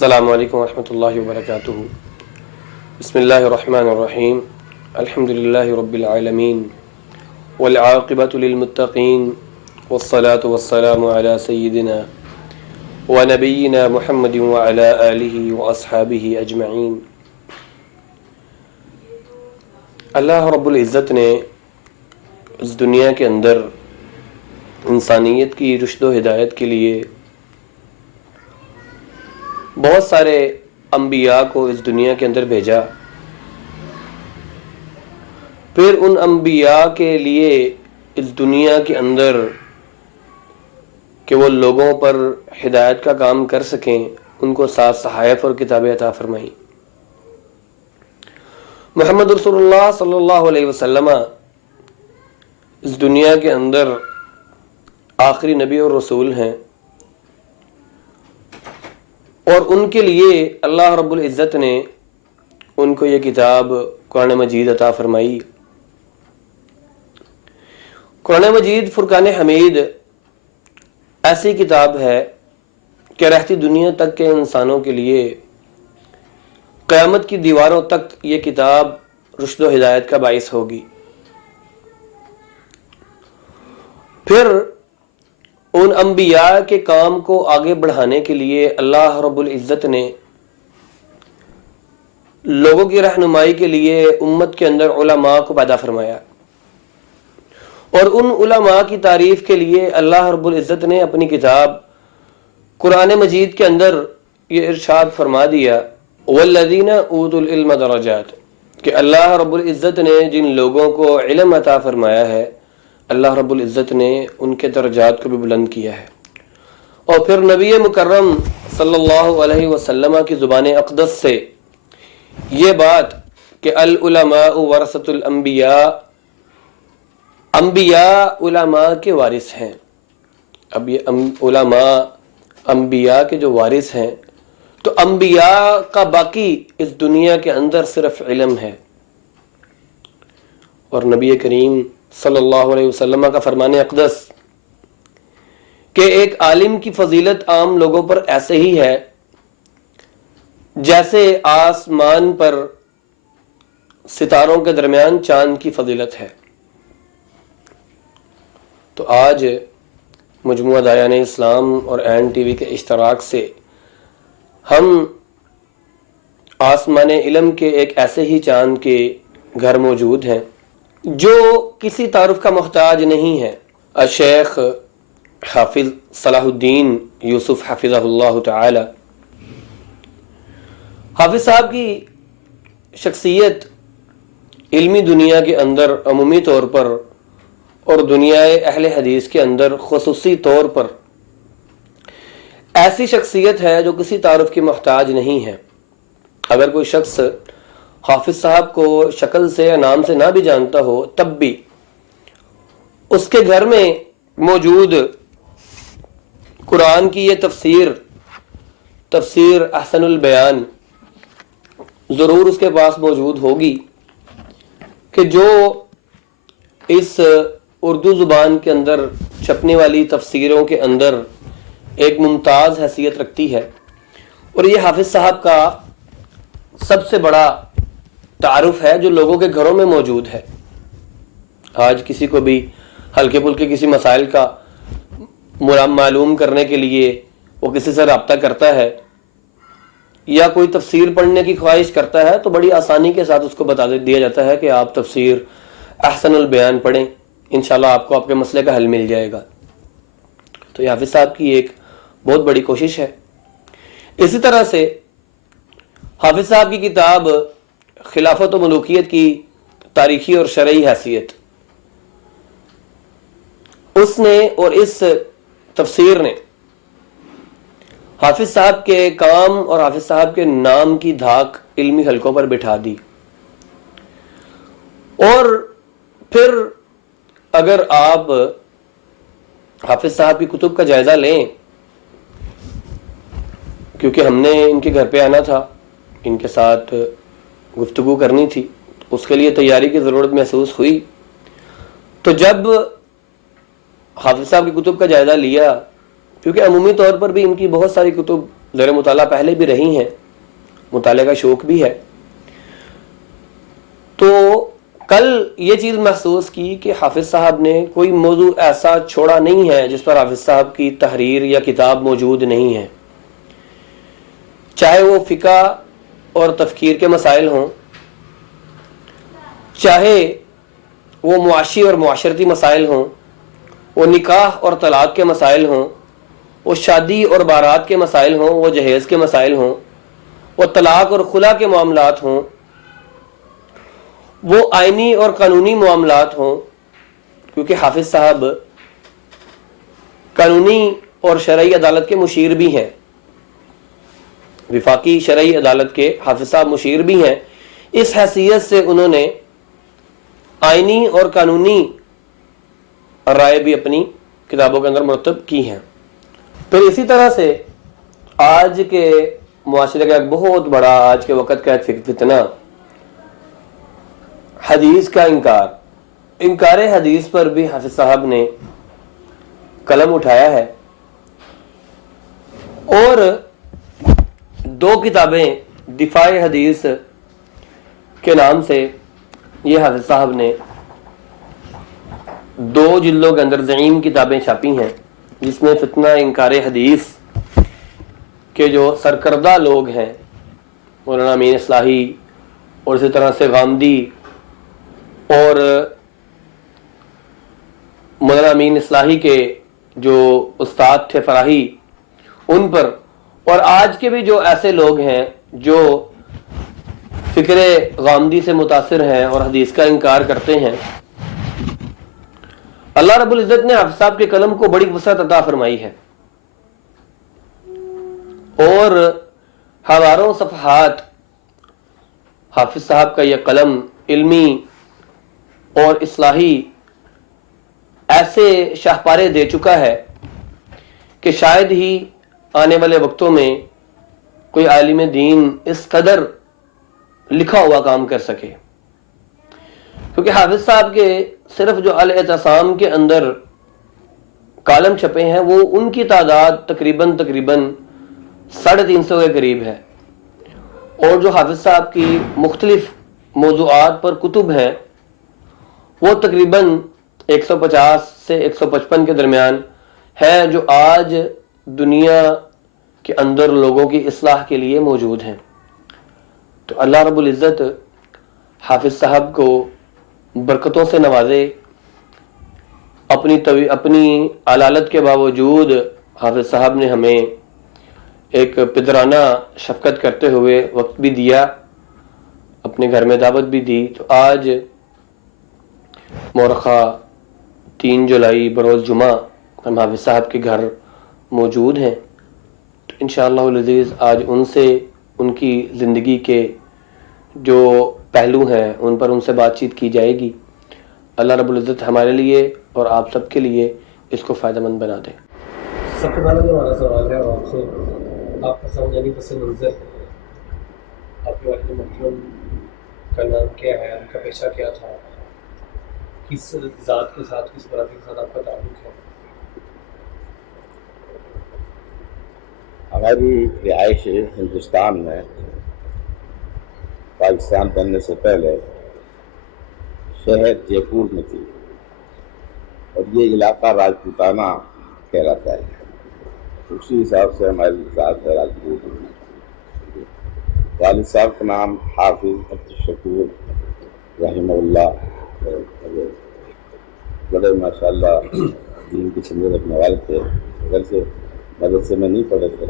السلام علیکم ورحمۃ اللہ وبرکاتہ۔ بسم اللہ الرحمن الرحیم، الحمد للہ رب العالمین والعاقبۃ للمتقین والصلاة والسلام علی سیدنا ونبینا محمد وعلی آلہ واصحابہ اجمعین۔ اللہ رب العزت نے اس دنیا کے اندر انسانیت کی رشد و ہدایت کے لیے بہت سارے انبیاء کو اس دنیا کے اندر بھیجا، پھر ان انبیاء کے لیے اس دنیا کے اندر کہ وہ لوگوں پر ہدایت کا کام کر سکیں ان کو 7 صحائف اور کتابیں عطا فرمائیں۔ محمد رسول اللہ صلی اللہ علیہ وسلم اس دنیا کے اندر آخری نبی اور رسول ہیں، اور ان کے لیے اللہ رب العزت نے ان کو یہ کتاب قرآن مجید عطا فرمائی۔ قرآن مجید فرقان حمید ایسی کتاب ہے کہ رہتی دنیا تک کے انسانوں کے لیے قیامت کی دیواروں تک یہ کتاب رشد و ہدایت کا باعث ہوگی۔ پھر ان انبیاء کے کام کو آگے بڑھانے کے لیے اللہ رب العزت نے لوگوں کی رہنمائی کے لیے امت کے اندر علماء کو پیدا فرمایا، اور ان علماء کی تعریف کے لیے اللہ رب العزت نے اپنی کتاب قرآن مجید کے اندر یہ ارشاد فرما دیا والذین اوتوا العلم درجات، کہ اللہ رب العزت نے جن لوگوں کو علم عطا فرمایا ہے اللہ رب العزت نے ان کے درجات کو بھی بلند کیا ہے۔ اور پھر نبی مکرم صلی اللہ علیہ وسلم کی زبان اقدس سے یہ بات کہ العلماء ورثۃ الانبیاء، انبیاء علماء کے وارث ہیں۔ اب یہ علماء انبیاء کے جو وارث ہیں، تو انبیاء کا باقی اس دنیا کے اندر صرف علم ہے، اور نبی کریم صلی اللہ علیہ وسلم کا فرمان اقدس کہ ایک عالم کی فضیلت عام لوگوں پر ایسے ہی ہے جیسے آسمان پر ستاروں کے درمیان چاند کی فضیلت ہے۔ تو آج مجموعہ داعیان اسلام اور این ٹی وی کے اشتراک سے ہم آسمان علم کے ایک ایسے ہی چاند کے گھر موجود ہیں جو کسی تعارف کا محتاج نہیں ہے۔ الشیخ حافظ صلاح الدین یوسف حفظہ اللہ تعالی، حافظ صاحب کی شخصیت علمی دنیا کے اندر عمومی طور پر اور دنیا اہل حدیث کے اندر خصوصی طور پر ایسی شخصیت ہے جو کسی تعارف کی محتاج نہیں ہے۔ اگر کوئی شخص حافظ صاحب کو شکل سے یا نام سے نہ بھی جانتا ہو تب بھی اس کے گھر میں موجود قرآن کی یہ تفسیر احسن البیان ضرور اس کے پاس موجود ہوگی، کہ جو اس اردو زبان کے اندر چھپنے والی تفسیروں کے اندر ایک ممتاز حیثیت رکھتی ہے، اور یہ حافظ صاحب کا سب سے بڑا تعارف ہے جو لوگوں کے گھروں میں موجود ہے۔ آج کسی کو بھی ہلکے پھلکے کسی مسائل کا معلوم کرنے کے لیے وہ کسی سے رابطہ کرتا ہے یا کوئی تفسیر پڑھنے کی خواہش کرتا ہے تو بڑی آسانی کے ساتھ اس کو بتا دیا جاتا ہے کہ آپ تفسیر احسن البیان پڑھیں، انشاءاللہ آپ کو آپ کے مسئلے کا حل مل جائے گا۔ تو یہ حافظ صاحب کی ایک بہت بڑی کوشش ہے۔ اسی طرح سے حافظ صاحب کی کتاب خلافت و ملوکیت کی تاریخی اور شرعی حیثیت، اس نے اور اس تفسیر نے حافظ صاحب کے کام اور حافظ صاحب کے نام کی دھاک علمی حلقوں پر بٹھا دی۔ اور پھر اگر آپ حافظ صاحب کی کتب کا جائزہ لیں، کیونکہ ہم نے ان کے گھر پہ آنا تھا، ان کے ساتھ گفتگو کرنی تھی، اس کے لیے تیاری کی ضرورت محسوس ہوئی، تو جب حافظ صاحب کی کتب کا جائزہ لیا کیونکہ عمومی طور پر بھی ان کی بہت ساری کتب زیر مطالعہ پہلے بھی رہی ہیں، مطالعے کا شوق بھی ہے. تو کل یہ چیز محسوس کی کہ حافظ صاحب نے کوئی موضوع ایسا چھوڑا نہیں ہے جس پر حافظ صاحب کی تحریر یا کتاب موجود نہیں ہے، چاہے وہ فقہ اور تفکیر کے مسائل ہوں، چاہے وہ معاشی اور معاشرتی مسائل ہوں، وہ نکاح اور طلاق کے مسائل ہوں، وہ شادی اور بارات کے مسائل ہوں، وہ جہیز کے مسائل ہوں، وہ طلاق اور خلا کے معاملات ہوں، وہ آئینی اور قانونی معاملات ہوں، کیونکہ حافظ صاحب قانونی اور شرعی عدالت کے مشیر بھی ہیں، وفاقی شرعی عدالت کے حافظ صاحب مشیر بھی ہیں. اس حیثیت سے انہوں نے آئینی اور قانونی رائے بھی اپنی کتابوں کے اندر مرتب کی ہیں. پھر اسی طرح سے آج کے معاشرے کا ایک بہت بڑا آج کے وقت کا ایک فتنہ، حدیث کا انکار حدیث پر بھی حافظ صاحب نے قلم اٹھایا ہے، اور 2 کتابیں دفاع حدیث کے نام سے یہ حافظ صاحب نے 2 جلدوں کے اندر ضخیم کتابیں چھاپی ہیں، جس میں فتنہ انکار حدیث کے جو سرکردہ لوگ ہیں، مولانا امین اصلاحی اور اسی طرح سے غامدی اور مولانا امین اصلاحی کے جو استاد تھے فراہی، ان پر، اور آج کے بھی جو ایسے لوگ ہیں جو فکر غامدی سے متاثر ہیں اور حدیث کا انکار کرتے ہیں، اللہ رب العزت نے حافظ صاحب کے قلم کو بڑی وسعت عطا فرمائی ہے، اور ہزاروں صفحات حافظ صاحب کا یہ قلم علمی اور اصلاحی ایسے شاہپارے دے چکا ہے کہ شاید ہی آنے والے وقتوں میں کوئی عالم دین اس قدر لکھا ہوا کام کر سکے. کیونکہ حافظ صاحب کے صرف جو الاعتصام کے اندر کالم چھپے ہیں، وہ ان کی تعداد تقریباً 350 کے قریب ہے، اور جو حافظ صاحب کی مختلف موضوعات پر کتب ہیں وہ تقریباً 150 سے 155 کے درمیان ہے، جو آج دنیا کے اندر لوگوں کی اصلاح کے لیے موجود ہیں. تو اللہ رب العزت حافظ صاحب کو برکتوں سے نوازے. اپنی علالت کے باوجود حافظ صاحب نے ہمیں ایک پدرانہ شفقت کرتے ہوئے وقت بھی دیا، اپنے گھر میں دعوت بھی دی. تو آج مورخہ 3 جولائی بروز جمعہ ہم حافظ صاحب کے گھر موجود ہیں. تو انشاءاللہ العزیز آج ان سے، ان کی زندگی کے جو پہلو ہیں ان پر ان سے بات چیت کی جائے گی. اللہ رب العزت ہمارے لیے اور آپ سب کے لیے اس کو فائدہ مند بنا دے. سب سے پہلا جو ہمارا سوال ہے آپ سے، آپ کا سمجھانی پس منظر، آپ کے والد محترم کا نام کیا ہے، ان کا پیشہ کیا تھا، کس ذات کے ساتھ، کس برادری کے ساتھ آپ کا تعلق ہے؟ ہماری رہائش ہندوستان میں پاکستان بننے سے پہلے شہر جے پور میں تھی، اور یہ علاقہ راجپوتانہ کہلاتا ہے. اسی حساب سے ہماری ذات ہے راجپوت. والد صاحب کا نام حافظ عبدالشکور رحمہ اللہ، بڑے ماشاء اللہ دین کی سمجھ رکھنے والے تھے. اگرچہ مدرسے میں نہیں پڑھے تھے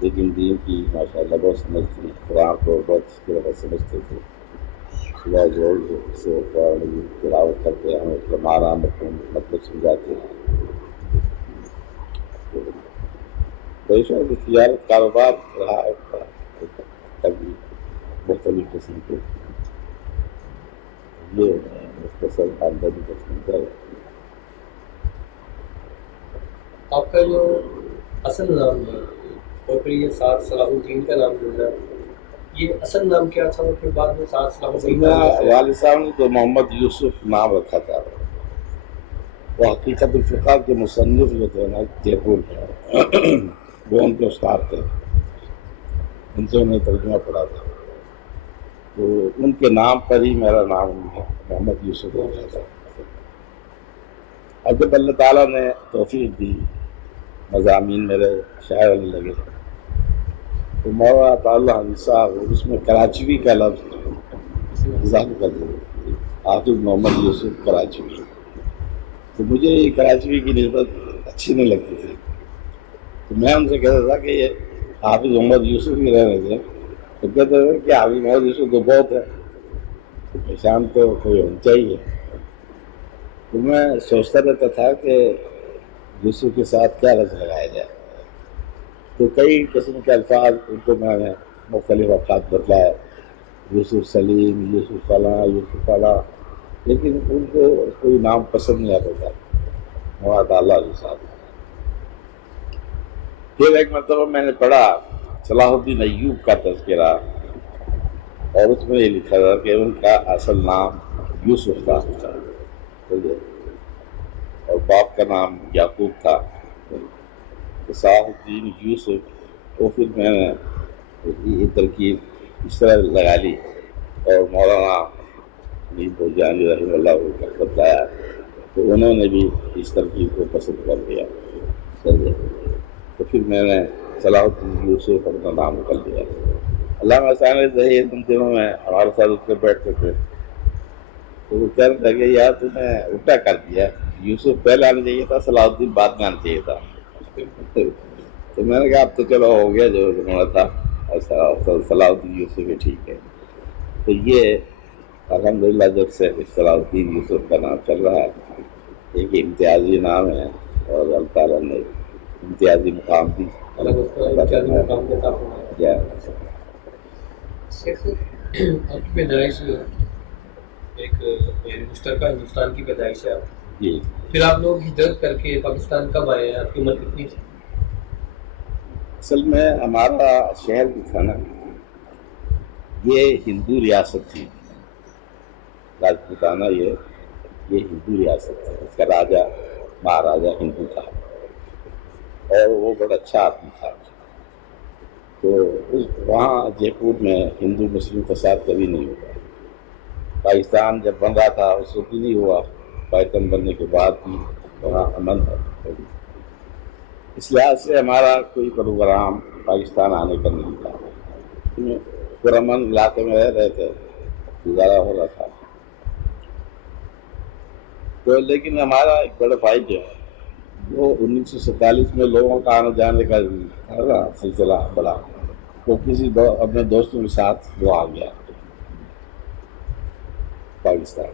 لیکن دین کی ماشاء اللہ بہت سمجھ تھی، قرآن کو بہت اچھی طرح سمجھتے تھے. صبح جو سے تلاوت کرتے ہمیں مارا مطلب سمجھاتے. پیشہ کی تجارت کاروبار رہا کبھی مختلف قسم کے. یہ مختصر خاندانی قسم کا ہے. آپ کا جو اصل نام ہے اور پھر یہ سعد صلاح الدین کا نام جو ہے، یہ اصل نام کیا تھا اور پھر بعد میں سعد صلاح الدین؟ والد صاحب نے تو محمد یوسف نام رکھا تھا. وہ حقیقت الفقہ کے مصنف جو تھے نا جے پور وہ ان کے استاد تھے. ان سے انہیں ترجمہ پڑھا تھا، تو ان کے نام پر ہی میرا نام محمد یوسف ہو گیا تھا۔ اب جب اللہ تعالیٰ نے توفیق دی، مضامین میرے شائع ہونے لگے، تو مولانا تعالیٰ علی صاحب اس میں کراچوی کا لفظ اضافہ کر دیا، حافظ محمد یوسف کراچوی۔ تو مجھے یہ کراچوی کی نسبت اچھی نہیں لگتی تھی، تو میں ان سے کہتا تھا کہ یہ حافظ محمد یوسف ہی رہنے دیں، تو کہتے تھے کہ حافظ محمد یوسف تو بہت ہے، پہچان تو کوئی ہونی چاہیے۔ تو میں سوچتا رہتا تھا کہ یوسف کے ساتھ کیا لفظ لگایا جائے، تو کئی قسم کے الفاظ ان کو میں نے مختلف اوقات بتلائے، یوسف سلیم، یوسف فلاں، یوسف فلاں، لیکن ان کو کوئی نام پسند نہیں آتا تھا مولانا تعالیٰ علیہ صاحب۔ پھر ایک مرتبہ میں نے پڑھا صلاح الدین ایوب کا تذکرہ، اور اس میں یہ لکھا تھا کہ ان کا اصل نام یوسف تھا، اور باپ کا نام یعقوب تھا، صلاح الدین یوسف۔ تو پھر میں نے یہ ترکیب اس طرح لگا لی، اور مولانا بوجانی رحمہ اللہ کو بتایا، تو انہوں نے بھی اس ترکیب کو پسند کر لیا، تو پھر میں نے صلاح الدین یوسف اپنا نام کر لیا۔ علامہ ثانی ظہیر ان دنوں میں ہمارے ساتھ اٹھ کے بیٹھتے تھے، تو وہ کہنے لگے یار تم نے الٹا کر دیا، یوسف پہلے آنا چاہیے تھا، صلاح الدین بعد میں آنا چاہیے تھا۔ تو میں نے کہا اب تو چلو ہو گیا جو ہونا تھا، صلاح الدین یوسف ہی ٹھیک ہے۔ تو یہ الحمدللہ جب سے صلاح الدین یوسف کا نام چل رہا ہے، ایک امتیازی نام ہے، اور اللہ تعالیٰ نے امتیازی مقام دی۔ آپ کی پیدائش ایک یعنی مشترکہ ہندوستان کی پیدائش ہے آپ جی، پھر آپ لوگ ہجرت کر کے پاکستان کب آئے ہیں؟ آپ کی عمر کتنی تھی؟ اصل میں ہمارا شہر جو تھا نا، یہ ہندو ریاست تھی، راجپوتانہ یہ ہندو ریاست تھی، اس کا راجا مہاراجا ہندو تھا، اور وہ بڑا اچھا آدمی تھا۔ تو وہاں جے پور میں ہندو مسلم فساد کبھی نہیں ہوا۔ پاکستان جب بن رہا تھا اس وقت بھی نہیں ہوا، پاکستان بننے کے بعد بھی وہاں امن ہے۔ اس لحاظ سے ہمارا کوئی پروگرام پاکستان آنے کا نہیں تھا، پرامن علاقے میں رہ رہے تھے، گزارا ہو رہا تھا۔ تو لیکن ہمارا ایک بڑا بھائی جو ہے وہ 1947 میں لوگوں کا آنے جانے کا سلسلہ بڑا، وہ کسی اپنے دوستوں کے ساتھ وہ آ گیا پاکستان۔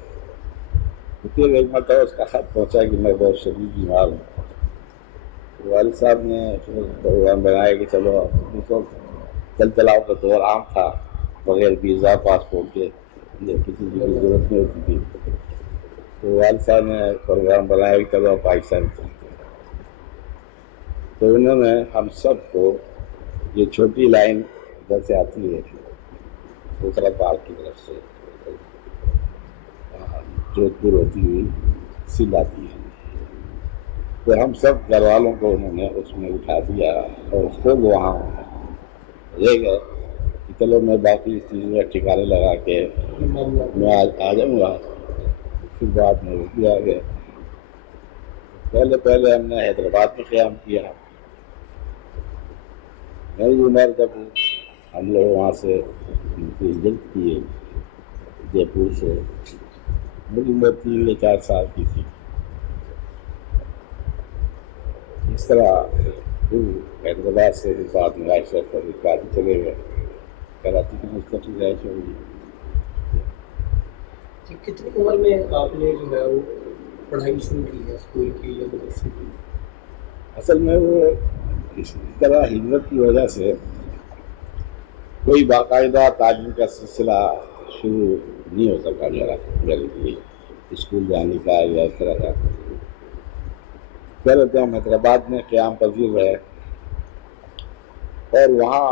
پھر ایک مرتبہ اس کا خط پہنچا کہ میں بہت شدید بیمار ہوں، تو والد صاحب نے پروگرام بنایا کہ چلو، چل چلاؤ کا دور عام تھا، بغیر ویزا پاسپورٹ کے کسی چیز کی ضرورت نہیں ہوتی تھی، تو والد صاحب نے پروگرام بنایا کہ چلو پاکستان چلتے ہیں۔ تو انہوں نے ہم سب کو، یہ چھوٹی لائن ادھر سے آتی ہے دوسرا پارک کی طرف سے جودھ پور ہوتی ہوئی سندھ آتی ہے، تو ہم سب گھر والوں کو انہوں نے اس میں اٹھا دیا، اور خود وہاں رہ گئے کہ چلو میں باقی اس چیز میں ٹھکانے لگا کے میں آ جاؤں گا۔ پھر بعد میں وہ بھی آ گئے۔ پہلے ہم نے حیدرآباد میں قیام کیا، میری عمر جب ہم لوگ وہاں سے ہجرت کیے جے پور سے، میری عمر 3 یا 4 سال کی تھی۔ اس طرح پھر حیدرآباد سے بعد میں عائشہ پر کراچی چلے گئے، کراچی کی مستقل رہائش ہوگی۔ کتنی عمر میں آپ نے جو ہے وہ پڑھائی شروع کی ہے، اسکول کی یا مدرسے کی؟ اصل میں وہ اس طرح ہجرت کی وجہ سے کوئی باقاعدہ تعلیم کا سلسلہ شروع نہیں ہو سکا میرے لیے، اسکول جانے کا یا اس طرح کا۔ پہلے تو ہم حیدرآباد میں قیام پذیر رہے، اور وہاں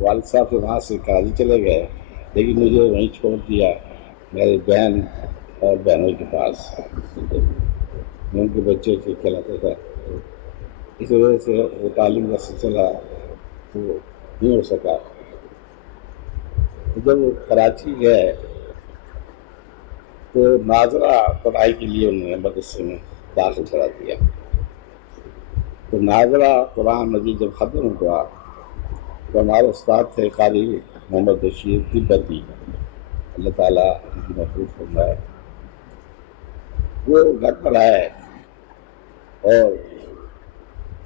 والد صاحب سے وہاں سے کراچی چلے گئے، لیکن مجھے وہیں چھوڑ دیا میری بہن اور بہنوں کے پاس، میں ان کے بچے سے کھلاتا تھا۔ اس وجہ سے وہ تعلیم کا سلسلہ وہ نہیں ہو سکا۔ جب وہ کراچی گئے تو ناظرہ پڑھائی کے لیے انہوں نے مدرسے میں داخل کرا دیا. تو ناظرہ قرآن مجید جب ختم ہوا تو ہمارے استاد تھے قاری محمد بشیر تبتی، اللہ تعالیٰ ان کی محفوظ فرمائے. وہ گھر پر آئے اور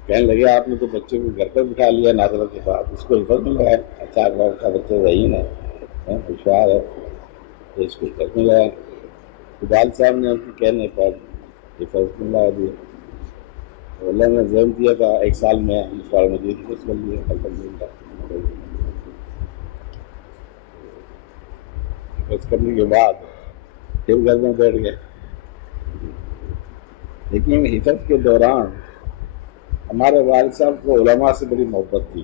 کہنے لگے آپ نے تو بچے کو گھر پر بٹھا لیا ناظرہ کے بعد، اس کو حفظ میں لگائے. اچھا گھر کا بچہ ذہین ہے، ہوشیار ہے، تو اس کو حفظ میں لگائے. تو والد صاحب نے ان کے کہنے پر حفظ میں لگا دیا. اللہ نے ذہن دیا تھا 1 سال میں قرآن مجید حفظ کر لیا. حفظ کرنے کے بعد پھر گھر میں بیٹھ گئے. لیکن حفظ کے دوران ہمارے والد صاحب کو علماء سے بڑی محبت تھی.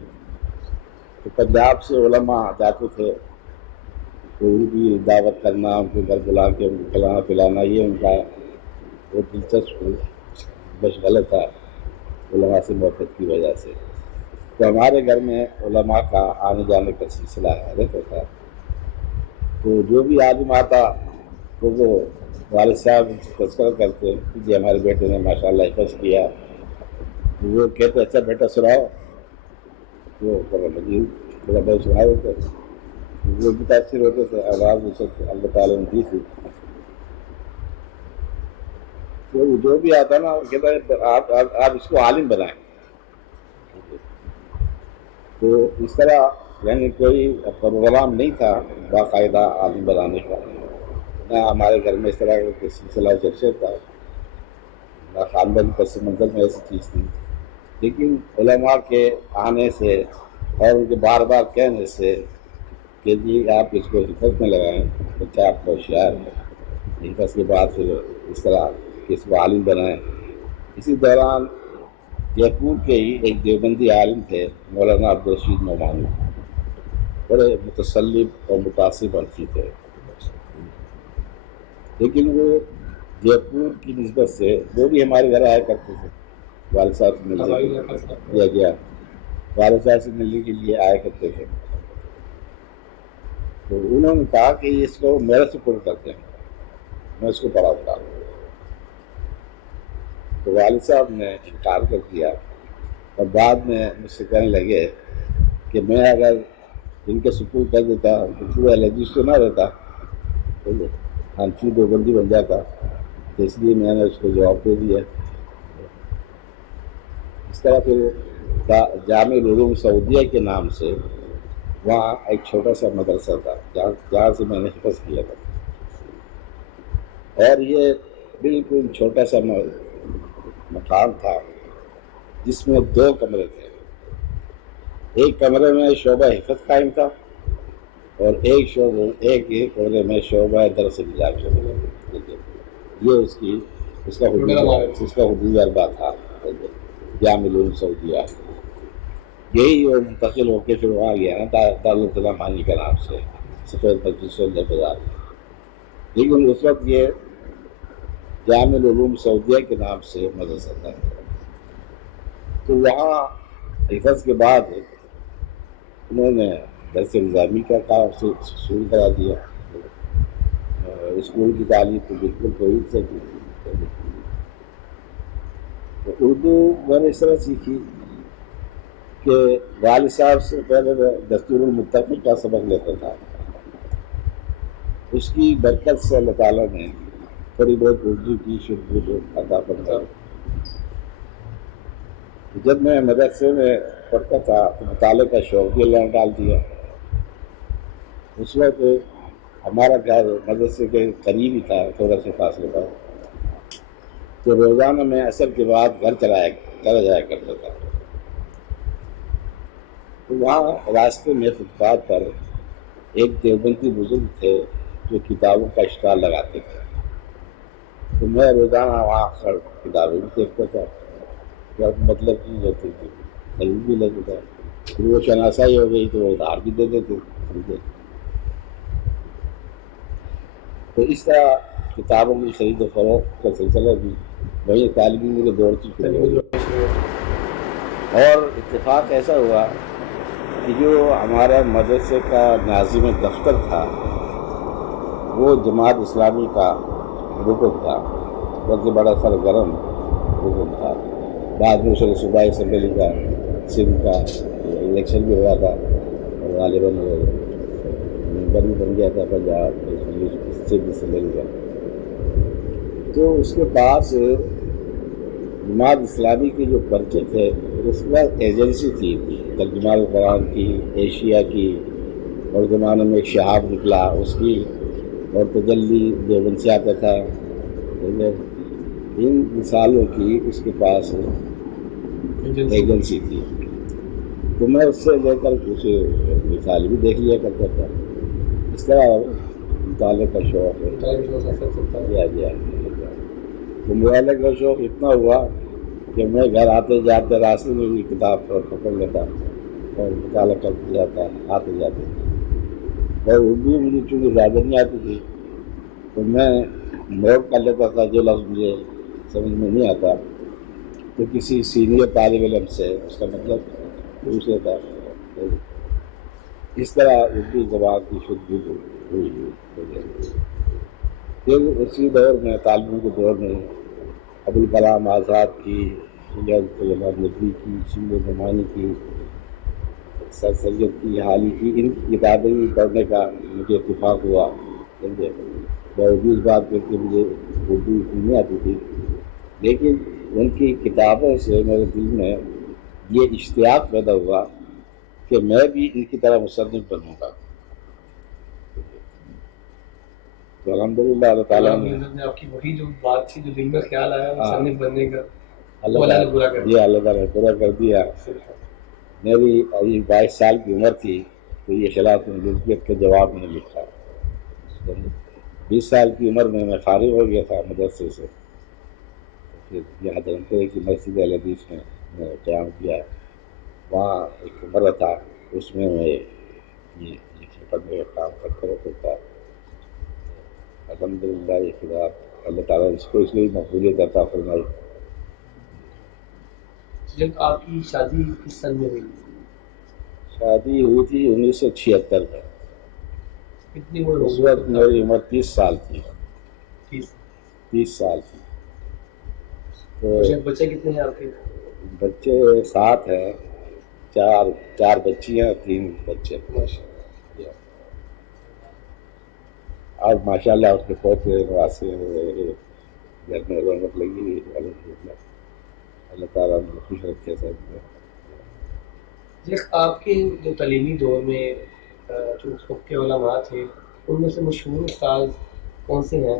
تو پنجاب سے علماء جاتے تھے تو ان کی دعوت کرنا، ان کو گھر بلا کے ان کو کھلانا پلانا، یہ ان کا بہت دلچسپ مشغلہ تھا علماء سے محبت کی وجہ سے. تو ہمارے گھر میں علماء کا آنے جانے کا سلسلہ رہتا تھا. تو جو بھی عالم آتا تو وہ والد صاحب ان سے تذکرہ کرتے کہ جی ہمارے بیٹے نے ماشاءاللہ حفظ کیا. وہ کہتے اچھا بیٹا سناؤ، وہ قرآن مجید تھوڑا بہت سنا دیتے. وہ متاثر ہوتے تھے، آواز اس وقت اللہ تعالیٰ نے دی تھی. تو جو بھی آتا نا وہ کہتا ہے آپ اس کو عالم بنائیں. تو اس طرح یعنی کوئی پروگرام نہیں تھا باقاعدہ عالم بنانے کا، نہ ہمارے گھر میں اس طرح کا سلسلہ چرچے تھا، نہ خاندان پس منظر میں ایسی چیز تھی. لیکن علماء کے آنے سے اور ان کے بار بار کہنے سے کہ جی آپ اس کو حفظ میں لگائیں، بچہ آپ کا ہوشیار ہے. حفظ کے بعد پھر اس طرح کہ اس کو عالم بنائیں. اسی دوران جے پور کے ہی ایک دیوبندی عالم تھے مولانا عبدالرشید نعمانی، بڑے متسلب اور متاثر حنفی تھے. لیکن وہ جے پور کی نسبت سے وہ بھی ہمارے گھر آیا کرتے تھے. والد صاحب سے ملنے گیا والد صاحب سے ملنے کے لیے آیا کرتے تھے. تو انہوں نے کہا کہ اس کو میرے سپرد کرتے ہیں، میں اس کو پڑھاؤں گا. تو والد صاحب نے انکار کر دیا اور بعد میں مجھ سے کہنے لگے کہ میں اگر ان کے سپرد کر دیتا تو پورا الرجی تو نہ رہتا، حنفی دیوبندی بن جاتا. تو اس لیے میں نے اس کو جواب دے دیا. اس طرح پھر جامع العلوم سعودیہ کے نام سے وہاں ایک چھوٹا سا مدرسہ تھا جہاں سے میں نے حفظ کیا تھا. اور یہ بالکل چھوٹا سا مکان تھا جس میں 2 کمرے تھے. ایک کمرے میں شعبہ حفظ قائم تھا اور ایک کمرے میں شعبہ درس نظام شامل. یہ اس کا حدود اربا تھا جامع العلوم سعودیہ. یہی وہ منتقل ہو کے پھر وہاں گیا نا دارالعلوم کے نام سے سفید مسجد بازار. لیکن اس وقت یہ جامع العلوم سعودیہ کے نام سے مدرسہ تھا. تو وہاں حفظ کے بعد انہوں نے درس نظامی کا کام شروع کرا دیا. اسکول کی تعلیم تو بالکل کوئی سے کی. اردو میں نے اس طرح سیکھی کہ والد صاحب سے پہلے میں دستور المتقی کا سبق لیتا تھا. اس کی برکت سے اللہ تعالیٰ نے تھوڑی بہت اردو کی شروع عطا فرمائی. جب میں مدرسے میں پڑھتا تھا تو مطالعے کا شوق بھی اللہ نے ڈال دیا. اس وقت ہمارا گھر مدرسے کے قریب ہی تھا، تھوڑا سا فاصلے پر. تو روزانہ میں عصر کے بعد گھر چلا جایا کرتا تھا. تو وہاں راستے میں فٹ پاتھ پر ایک دیوبندی بزرگ تھے جو کتابوں کا اسٹال لگاتے تھے. تو میں روزانہ وہاں کتابیں بھی دیکھتا تھا، مطلب کی ہوتی تھی، خرید بھی لیتا تھا. پھر وہ شناسائی ہو گئی تو وہ ادھار بھی دے دیتے تھے. تو اس طرح کتابوں کی خرید و فروخت کا سلسلہ بھی وہی طالب علم کے دور سے شروع ہو گیا. اور اتفاق ایسا ہوا کہ جو ہمارا مدرسے کا ناظم دفتر تھا وہ جماعت اسلامی کا رکن تھا، بہت بڑا سرگرم رکن تھا۔ بعد میں اسے صوبائی اسمبلی کا سندھ کا الیکشن بھی ہوا تھا اور غالباً وہ ممبر بھی بن گیا تھا پنجاب سندھ اسمبلی کا۔ تو اس کے پاس جماعت اسلامی کے جو پرچے تھے اس کے بعد ایجنسی تھی ترجمہ القرآن کی، ایشیا کی، اور زمانے میں ایک شہاب نکلا اس کی، اور تجلی دیوبند سے آتا تھا۔ ان مثالوں کی اس کے پاس ایجنسی تھی، تو میں اس سے لے کر کچھ مثال بھی دیکھ لیا کرتا تھا۔ اس طرح مطالعے کا شوق ہے۔ تو مطالعے کا شوق اتنا ہوا کہ میں گھر آتے جاتے راستے میں بھی کتاب پکڑ لیتا اور مطالعہ کرتے جاتا آتے جاتے، اور اردو مجھے چونکہ زیادہ نہیں آتی تھی تو میں نوٹ کر لیتا تھا، جو لفظ مجھے سمجھ میں نہیں آتا تو کسی سینئر طالب علم سے اس کا مطلب پوچھ لیتا۔ اس طرح اردو زبان کی شدت ہوئی۔ پھر اسی دور میں طالبوں کے دور میں ابوالکلام آزاد کی، سید ندوی کی، شمس نعمانی کی، سر سید کی، حالی کی، ان کی کتابیں بھی پڑھنے کا مجھے اتفاق ہوا۔ باوجود اس بات کے کہ مجھے اردو اتنی نہیں آتی تھی، لیکن ان کی کتابوں سے میرے دل میں یہ اشتیاق پیدا ہوا کہ میں بھی ان کی طرح مصنف بنوں گا۔ تو الحمدللہ اللہ تعالیٰ نے آپ کی وہی جو بات تھی جو دل میں خیال آیا مصنف بننے کا، اللہ تعالیٰ نے پورا کر دیا۔ میری ابھی 22 سال کی عمر تھی تو یہ خلاف ملکیت کا جواب میں نے لکھا۔ 20 سال کی عمر میں فارغ ہو گیا تھا مدرسے سے، پھر یہاں دھرمپورے کی مسجد اہل حدیث میں نے قیام کیا، وہاں ایک کمرہ تھا، اس میں یہ پڑھنے کا کام کرتا رہتا تھا۔ الحمدللہ یہ خطاب اللہ تعالیٰ اس کو اس لیے مقبولیت عطا فرمائی۔ جب آپ کی شادی کس سن میں ہوئی؟ شادی ہوئی تھی 1976 میں۔ کتنی عمر؟ اس وقت میری عمر 30 سال تھی۔ 30 سال تھی۔ تو بچے کتنے ہیں آپ کے؟ بچے 7 ہیں، 4 بچیاں، 3 بچے۔ اور ماشاء اللہ اس کے پوتے نواسے گھر میں رونق لگی ہوئی، الحمدللہ اللہ تعالیٰ نے خوش رکھے سب میں۔ آپ کے جو تعلیمی دور میں جو اس وقت کے علماء تھے ان میں سے مشہور استاد کون سے ہیں؟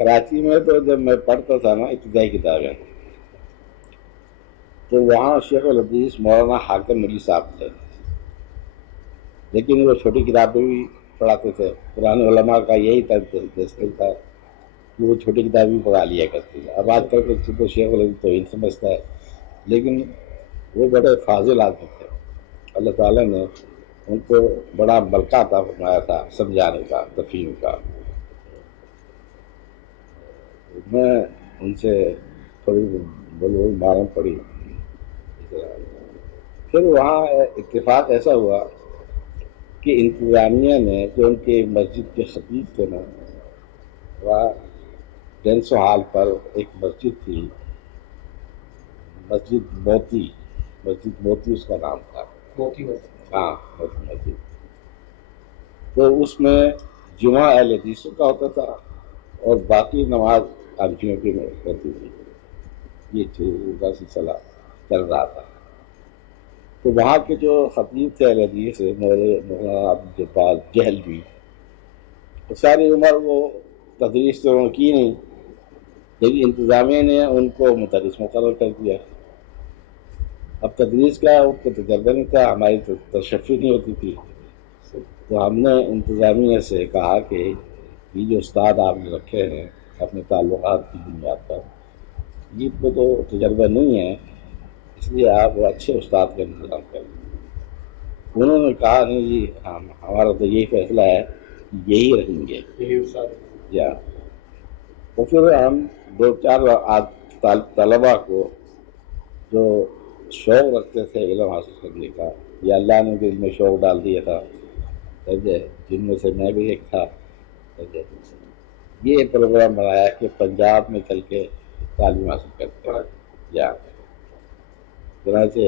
کراچی میں تو جب میں پڑھتا تھا نا ابتدائی کتابیں، تو وہاں شیخ الحدیث مولانا حاکم علی صاحب تھے، لیکن وہ چھوٹی کتابیں بھی پڑھاتے تھے۔ پرانے علماء کا یہی تذکر تھا کہ وہ چھوٹی کتابیں بھی پڑھا لیا کرتے تھے۔ اب آج کل کے تو شیخ الحدیث توہین سمجھتا ہے، لیکن وہ بڑے فاضل آدمی تھے۔ اللہ تعالیٰ نے ان کو بڑا ملکہ عطا فرمایا تھا سمجھانے کا، تفہیم کا۔ میں ان سے تھوڑی معلوم پڑی۔ پھر وہاں اتفاق ایسا ہوا کہ انتظامیہ نے جو ان کے مسجد کے خطیب تھے نا، وہاں ڈینسو ہال پر ایک مسجد تھی، مسجد موتی اس کا نام تھا۔ موتی مسجد؟ ہاں موتی مسجد۔ تو اس میں جمعہ اہل حدیثوں کا ہوتا تھا اور باقی نماز حنفیوں کی ہوتی تھی۔ یہ کا سلسلہ چل رہا تھا۔ تو وہاں کے جو خطیب تھے اہل حدیث مولانا عبدالجبار جہلوی، تو ساری عمر وہ تدریس تو انہوں نے کی نہیں، لیکن انتظامیہ نے ان کو مدرس مقرر کر دیا۔ اب تدریس کا ان کو تجربہ نہیں تھا، ہماری تشفی نہیں ہوتی تھی، تو ہم نے انتظامیہ سے کہا کہ یہ جو استاد آپ نے رکھے ہیں اپنے تعلقات کی بنیاد پر، یہ کو تو تجربہ نہیں ہے، اس لیے آپ اچھے استاد کا انتظام کریں۔ انہوں نے کہا نہیں جی ہمارا تو یہی فیصلہ ہے کہ یہی رہیں گے، یہی استاد۔ یا تو پھر ہم 2-4 طلباء کو جو شوق رکھتے تھے علم حاصل کرنے کا، یا اللہ نے دل میں شوق ڈال دیا تھا، سمجھے، جن میں سے میں بھی ایک تھا، سمجھے۔ یہ پروگرام بنایا کہ پنجاب میں چل کے تعلیم حاصل کرتے ہیں، یا چنانچہ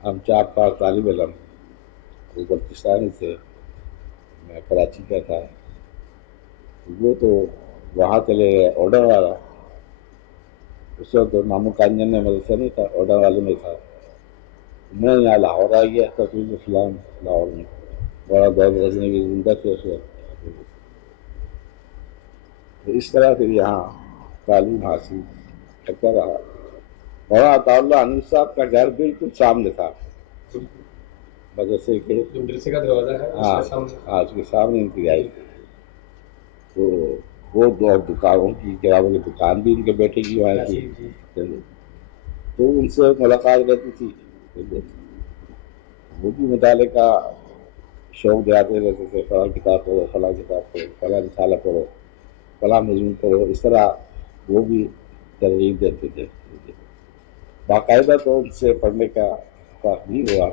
ہم 4-5 طالب علم، وہ بلتستانی تھے، میں کراچی کا تھا، وہ تو وہاں چلے گئے اوڈر والا، اس وقت تو مامو کانجن میں مدرسہ نہیں تھا، اوڈر والے میں تھا، میں یہاں لاہور آ گیا، تقریب اسلام لاہور میں، بڑا دور غزنوی زندہ تھے اس وقت، تو اس طرح پھر یہاں تعلیم حاصل کرتا رہا۔ مولانا عطا اللہ حنیف صاحب کا گھر بالکل سامنے تھا مدرسے کے، مدرسے کا دروازہ ہے ہاں اس کے سامنے ان کی رہائش تھی، تو وہ دو دکانوں کی کتابوں کی دکان بھی ان کے بیٹے کی وہاں تھی، تو ان سے ملاقات رہتی تھی، وہ بھی مطالعے کا شوق دلاتے رہتے تھے، فلاں کتاب پڑھو، فلاں کتاب پڑھو، فلاں رسالہ پڑھو، فلاں مضمون پڑھو، اس طرح وہ بھی ترغیب دیتے تھے۔ باقاعدہ تو ان سے پڑھنے کا اتفاق نہیں ہوا،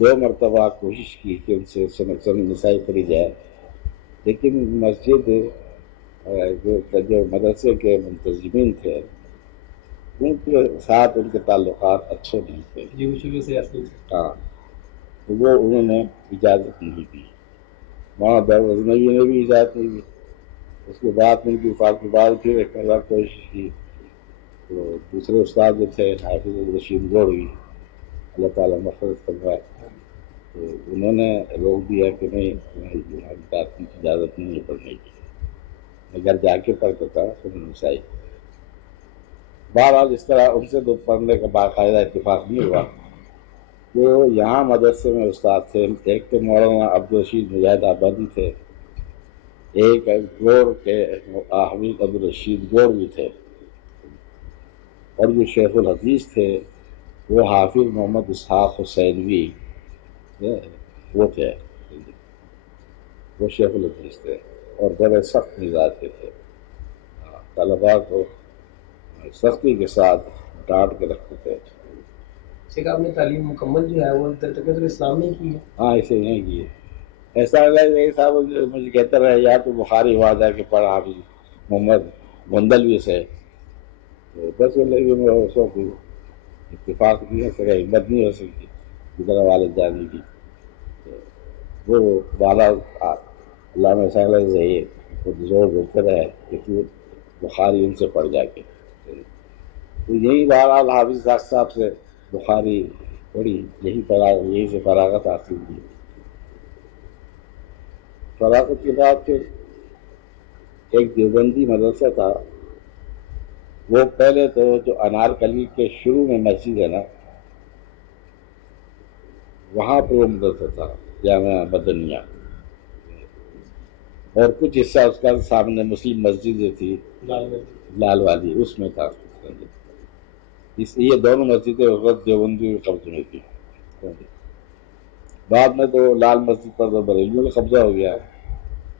2 مرتبہ کوشش کی کہ ان سے سنت نسائی پڑھی جائے، لیکن مسجد جو مدرسے کے منتظمین تھے ان کے ساتھ ان کے تعلقات اچھے نہیں تھے، شروع سے ہاں، تو وہ انہوں نے اجازت نہیں دی، مولانا دور غزنوی نے بھی اجازت نہیں دی۔ اس کے بعد ان کی وفات کے بعد پھر ایک بار کوشش کی، تو دوسرے استاد جو تھے حافظ رشید گوڑوی، اللہ تعالیٰ مغفرت فرمائے، تو انہوں نے روک دیا کہ نہیں، اجازت نہیں ہے پڑھنے کی، میں گھر جا کے پڑھتا تھا سنن نسائی۔ بہرحال اس طرح ان سے تو پڑھنے کا باقاعدہ اتفاق نہیں ہوا۔ تو یہاں مدرسے میں استاد تھے، ایک تو مولانا عبدالرشید مجاہد آبادی تھے، ایک گوڑ کے حافظ عبدالرشید گوڑ بھی تھے، اور جو شیخ الحدیث تھے وہ حافظ محمد اسحاق حسینوی وہ تھے، وہ شیخ الحدیث تھے اور بڑے سخت مزاج کے تھے، طلباء کو سختی کے ساتھ ڈانٹ کے رکھتے تھے۔ شیخ آپ نے تعلیم مکمل جو ہے وہ تربیت الاسلام میں کی ہے؟ ہاں اسے نہیں کیے، ایسا صاحب مجھے کہتا رہا یا تو بخاری وہاں جا کے پڑھا حافظ محمد گندلوی سے، تو بس وہ لگے میں اس وقت اتفاق نہیں ہو سکا، ہمت نہیں ہو سکتی ادھر والد جانے کی، وہ بالا علامہ صالح ظہیر وہ زور دیتے رہے کہ تو بخاری ان سے پڑھ جا کے، تو یہی بہرحال حافظ صاحب سے بخاری پڑھی، یہی سے فراغت حاصل کی۔ فراغت کے بعد پھر ایک دیوبندی مدرسہ تھا، وہ پہلے تو جو انارکلی کے شروع میں مسجد ہے نا وہاں پہ وہ مدرسہ تھا، جامعہ مدنیہ، اور کچھ حصہ اس کا سامنے مسلم مسجد جو تھی لال والی اس میں تھا، یہ دونوں مسجدیں اس وقت دیوبندی کے قبضے میں تھی۔ بعد میں تو لال مسجد پر تو بریلیوں کا قبضہ ہو گیا،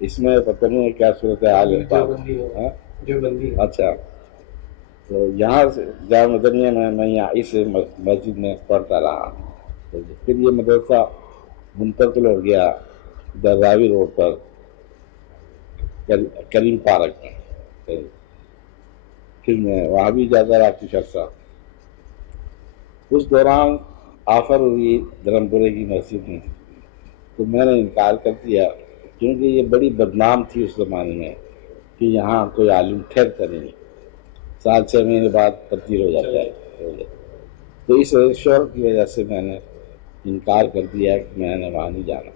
اس میں پتہ نہیں کیا صورت حال ہے۔ اچھا، تو یہاں سے جامعہ مدنیہ میں یہاں اس مسجد میں پڑھتا رہا، پھر یہ مدرسہ منتقل ہو گیا دراوی روڈ پر کریم پارک میں، پھر میں وہاں بھی جاتا رہا کچھ عرصہ۔ اس دوران آفر ہوئی دھرمپورے کی مسجد میں، تو میں نے انکار کر دیا، کیونکہ یہ بڑی بدنام تھی اس زمانے میں کہ یہاں کوئی عالم ٹھہرتا نہیں، 6 مہینے بعد تبدیل ہو جاتا ہے، تو اس شور کی وجہ سے میں نے انکار کر دیا کہ میں نے وہاں نہیں جانا۔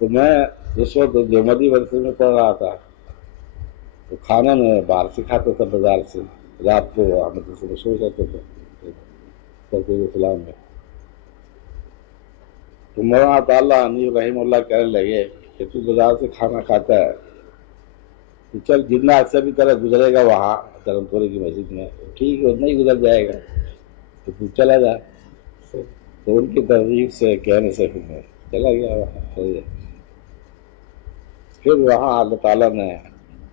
تو میں اس وقت دیوبندی مدرسے میں پڑھ رہا تھا، تو کھانا میں باہر سے کھاتا تھا بازار سے، رات کو مدرسے میں سو جاتے تھے تربیت الاسلام میں۔ تو مولانا عطا اللہ حنیف رحمہ اللہ کہنے لگے کہ تو بازار سے کھانا کھاتا ہے تو چل جتنا عرصہ بھی طرح گزرے گا وہاں دھرمپورے کی مسجد میں ٹھیک ہے، اتنا ہی گزر جائے گا، تو چلا جا۔ تو ان کی ترغیب سے کہنے سے پھر میں چلا گیا وہاں۔ پھر وہاں اللہ تعالیٰ نے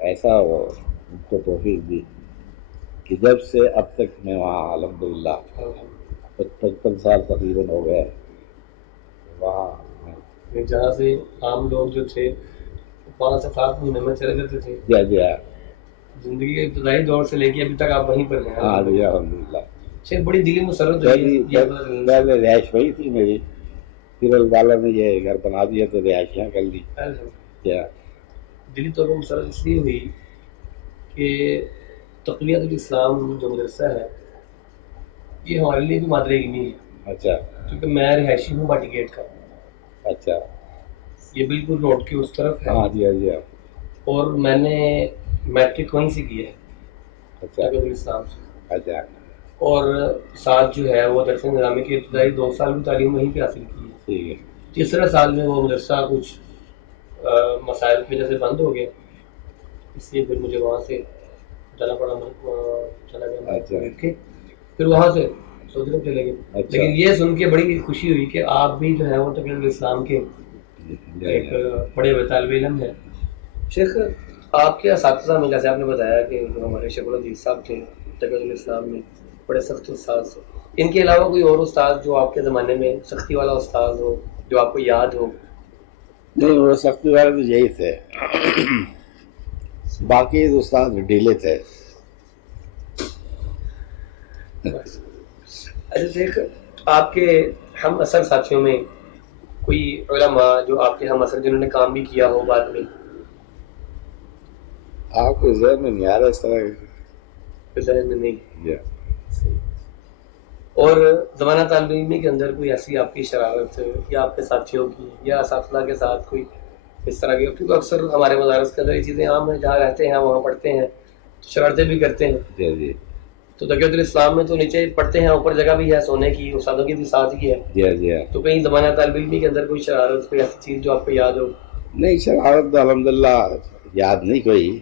ایسا ان کو توفیق دی کہ جب سے اب تک میں وہاں الحمدللہ 55 سال تقریباً ہو گئے وہاں، جہاں سے عام لوگ جو تھے 5 سے 7 مہینے میں چلے جاتے تھے. جی جی زندگی کے ابتدائی دور سے لے کے ابھی تک آپ وہیں پر ہیں. ہاں جی الحمدللہ. بڑی دلی مسرت ہوئی ہے. پہلے رہائش وہی تھی میری، پھر اللہ تعالیٰ نے یہ گھر بنا دیا تو رہائش یہاں کر لی. کیا دلی طور پر مسرت اس لیے ہوئی کہ تقویت الاسلام جو مدرسہ ہے یہ ہمارے لیے بھی مادر علمی ہے. اچھا. کیونکہ میں رہائشی ہوں باٹی گیٹ کا. اچھا. یہ بالکل روڈ کے اس طرف ہے. ہاں جی ہاں جی. اور میں نے میٹرک وہیں سے کی ہے. اچھا. تقویت الاسلام سے. اچھا. اور ساتھ جو ہے وہ درس نظامی کی ابتدائی 2 سال کی تعلیم وہیں پہ حاصل کی ہے. ٹھیک ہے. تیسرے سال میں وہ مدرسہ کچھ مسائل کی وجہ سے بند ہو گیا، اس لیے پھر مجھے وہاں سے چلا گیا. اچھا. پھر وہاں سے سعودی عرب چلے گئے. لیکن یہ سن کے بڑی خوشی ہوئی کہ آپ بھی جو ہے وہ تقویت الاسلام کے ایک بڑے ہوئے طالب علم ہیں. شیخ آپ کے اساتذہ میں جیسے آپ نے بتایا کہ جو ہمارے شیخ العزیز صاحب تھے تقویت الاسلام میں بڑے سخت استاد تھے، ان کے علاوہ کوئی اور استاد جو آپ کے زمانے میں سختی والا استاد ہو جو آپ کو یاد ہو؟ نہیں، وہ سختی والے تو یہی تھے، باقی استاد ڈھیلے تھے. اچھا شیخ، آپ کے ہم اثر ساتھیوں میں کوئی علماء جو آپ کے ہم اثر جنہوں نے کام بھی کیا ہو بعد میں؟ آپ کو ذہن میں نہیں آ رہا اس طرح؟ ذہن میں نہیں. اور زمانہ طالب علمی کے اندر کوئی ایسی آپ کی شرارت یا آپ کے ساتھیوں کی یا اساتذہ کے ساتھ کوئی اس طرح کی؟ کیونکہ اکثر ہمارے مدارس کے اندر یہ چیزیں عام ہیں، جہاں رہتے ہیں وہاں پڑھتے ہیں تو شرارتیں بھی کرتے ہیں. جی جی. تو تقویت الاسلام میں تو نیچے پڑھتے ہیں، اوپر جگہ بھی ہے سونے کی، استادوں کی بھی ساتھ ہی ہے. جی جی. تو کہیں زمانہ طالب علمی کے اندر کوئی شرارت، کوئی ایسی چیز جو آپ کو یاد ہو؟ نہیں، شرارت تو الحمدللہ یاد نہیں کوئی.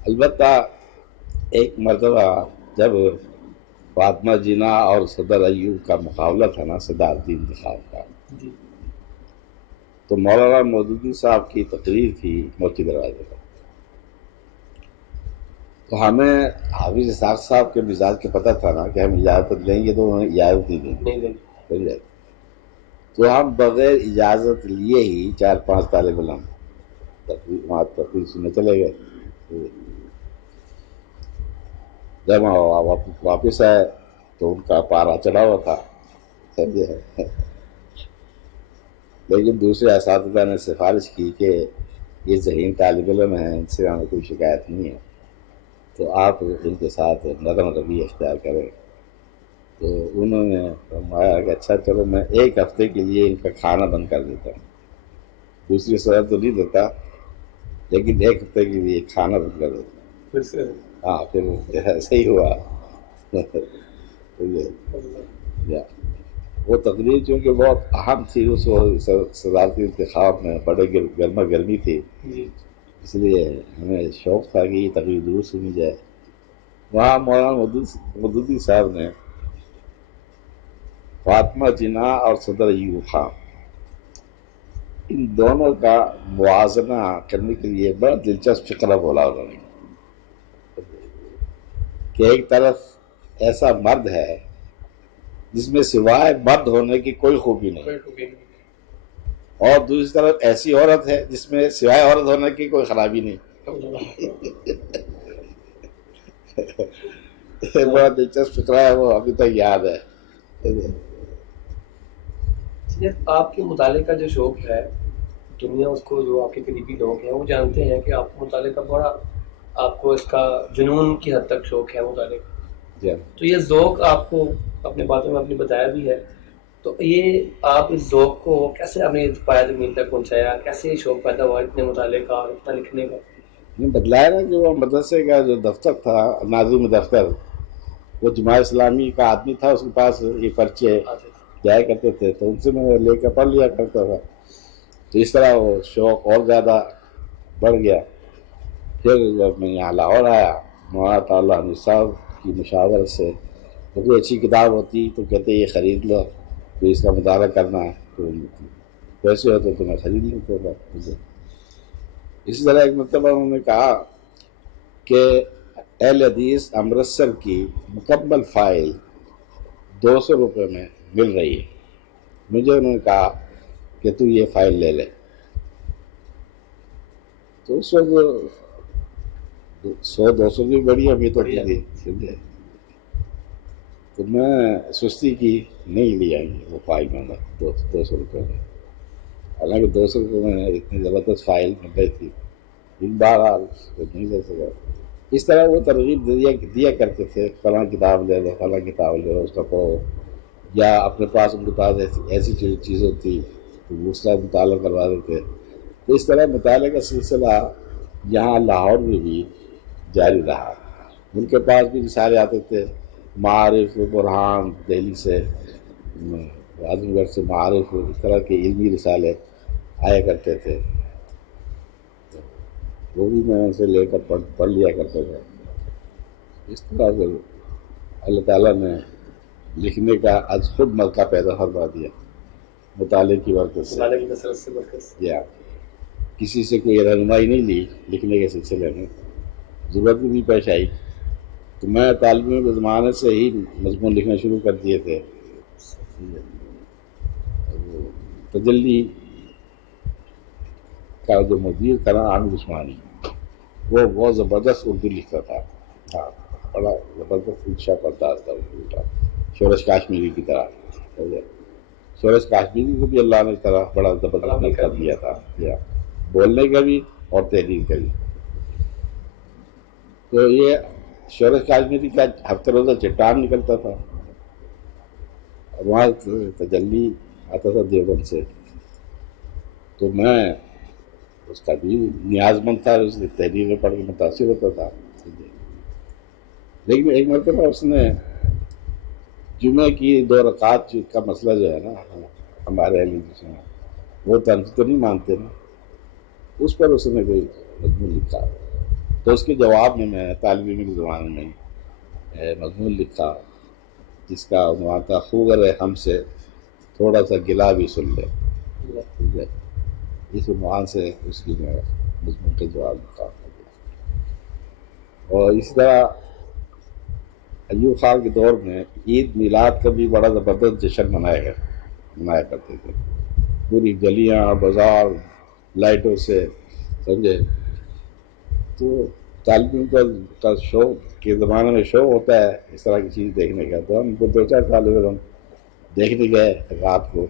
البتہ ایک مرتبہ جب فاطمہ جینا اور صدر ایوب کا مقابلہ تھا نا صدارتی انتخاب کا، تو مولانا مودودی صاحب کی تقریر تھی موتی دروازے پر. تو ہمیں حافظ اسحاق صاحب کے مزاج کے پتہ تھا نا کہ ہم اجازت لیں گے تو انہیں اجازت نہیں دیں گے. تو ہم بغیر اجازت لیے ہی 4-5 طالب علم وہاں تقریر سننے چلے گئے. جب واپس آئے تو ان کا پارا چڑھا ہوا تھا، سمجھے. لیکن دوسرے اساتذہ نے سفارش کی کہ یہ ذہین طالب علم ہیں، ان سے ہمیں کوئی شکایت نہیں ہے، تو آپ ان کے ساتھ نرم رویہ اختیار کریں. تو انہوں نے فرمایا کہ اچھا چلو میں 1 ہفتے کے لیے ان کا کھانا بند کر دیتا ہوں. دوسری صورت تو نہیں دیتا، لیکن 1 ہفتے کے لیے کھانا بند کر دیتا ہوں. ہاں، پھر ایسا ہی ہوا. وہ تقریر چونکہ بہت اہم تھی اس صدارتی انتخاب میں، بڑے گرما گرمی تھی، اس لیے ہمیں شوق تھا کہ یہ تقریر ضرور سنی جائے. وہاں مولانا مودودی صاحب نے فاطمہ جناح اور صدر ایوب خان ان دونوں کا موازنہ کرنے کے لیے بڑا دلچسپ فقرہ بولا انہوں نے کہ ایک طرف ایسا مرد ہے جس میں سوائے مرد ہونے کی کوئی خوبی نہیں، اور دوسری طرف ایسی عورت ہے جس میں سوائے عورت ہونے کی کوئی خرابی نہیں. بڑا دلچسپ فقرہ ہے، وہ ابھی تک یاد ہے. آپ کے مطالعے کا جو شوق ہے، دنیا اس کو، جو آپ کے قریبی لوگ ہیں وہ جانتے ہیں کہ آپ کو مطالعے کا بڑا، آپ کو اس کا جنون کی حد تک شوق ہے مطالعے کا. تو یہ ذوق آپ کو اپنے باتوں میں اپنے بتایا بھی ہے، تو یہ آپ اس ذوق کو کیسے آپ نے پایا زمین تک پہنچایا؟ کیسے شوق پیدا ہوا اتنے مطالعے کا اور اتنا لکھنے کا؟ بدلایا نا، جو مدرسے کا جو دفتر تھا، ناظم دفتر، وہ جماعت اسلامی کا آدمی تھا، اس کے پاس یہ پرچے جایا کرتے تھے، تو ان سے میں لے کر پڑھ لیا کرتا تھا. تو اس طرح وہ شوق اور زیادہ بڑھ گیا. پھر جب میں یہاں لاہور آیا، مولانا تعالیٰ حنیف صاحب کی مشاورت سے کوئی اچھی کتاب ہوتی تو کہتے یہ خرید لو، تو اس کا مطالعہ کرنا ہے، تو پیسے ہوتے تو میں خرید لیتا تھا. اسی طرح ایک مرتبہ انہوں نے کہا کہ اہل حدیث امرتسر کی مکمل فائل 200 روپے میں مل رہی ہے. مجھے انہوں نے کہا کہ تو یہ فائل لے لے. تو اس وقت 100-200 کی بڑی امید ہوتی تھی. تو میں سستی کی نہیں لیا وہ فائل میں 200 روپے میں. حالانکہ 200 روپے میں اتنی زبردست فائل مل رہی تھی. بہرحال نہیں لے سکا. اس طرح وہ ترغیب دیا کرتے تھے، فلاں کتاب لے لو، فلاں کتاب لے لو، اس کا پڑھو. یا اپنے پاس ان کے پاس ایسی چیز ہوتی تو وہ اس کا مطالعہ کروا دیتے. تو اس طرح مطالعے کا سلسلہ یہاں لاہور میں بھی جاری رہا. ان کے پاس بھی رسالے آتے تھے، معارف و برہان دہلی سے، اعظم گڑھ سے معارف، اس طرح کے علمی رسالے آیا کرتے تھے. وہ بھی میں ان سے لے کر پڑھ لیا کرتا تھا. اس طرح سے اللہ تعالیٰ نے لکھنے کا از خود موقع پیدا فرما دیا مطالعے کی برکت سے. یا کسی سے کوئی رہنمائی نہیں لی لکھنے کے سلسلے میں، ضرورت بھی نہیں پیش آئی. تو میں طالب علم کے زمانے سے ہی مضمون لکھنا شروع کر دیے تھے. تجلی کا جو مدیر تھا نا عامر عثمانی، وہ بہت زبردست اردو لکھتا تھا. ہاں، بڑا زبردست انشا پرداز تھا اردو کا، شورش کاشمیری کی طرح. شورش کاشمیری کو بھی اللہ نے اس طرح بڑا زبردست موقع دیا تھا، بولنے کا بھی اور تحریر کا بھی. تو یہ شورش کاشمیری کا ہفتہ روزہ چٹان نکلتا تھا، اور وہاں تجلی آتا تھا دیوبند سے. تو میں اس کا بھی نیاز مند تھا، اس کی تحریر میں پڑھ کے متاثر ہوتا تھا. لیکن ایک مرتبہ اس نے جمعہ کی 2 رکعت کا مسئلہ جو ہے نا، ہمارے اہل حدیث میں وہ طرز تو نہیں مانتے نا، اس پر اس نے کوئی مضمون لکھا. تو اس کے جواب میں میں طالب علم کے زمانے میں مضمون لکھا جس کا عنوان تھا خوگر ہم سے تھوڑا سا گلا بھی سن لے. اس عنوان سے اس کی میں مضمون کا جواب لکھا. اور اس طرح ایوب خان کے دور میں عید میلاد کا بھی بڑا زبردست جشن منایا کرتے تھے. پوری گلیاں بازار لائٹوں سے، سمجھے. تو طالب علم کا شوق کے زمانے میں شوق ہوتا ہے اس طرح کی چیز دیکھنے کا. تو ہم کو 2-4 طالب علم دیکھنے گئے رات کو.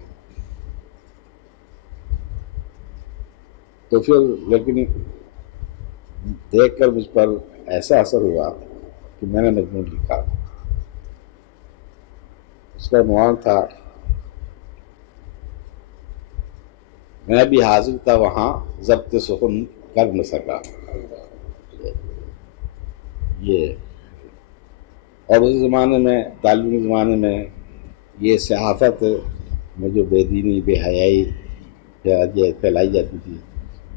تو پھر لیکن دیکھ کر مجھ پر ایسا اثر ہوا کہ میں نے مضمون لکھا. اس کا عنوان تھا میں بھی حاضر تھا وہاں ضبط سخن کر نہ سکا. یہ اور اس زمانے میں طالب کے زمانے میں یہ صحافت میں جو بے دینی بے حیائی پھیلائی جاتی تھی،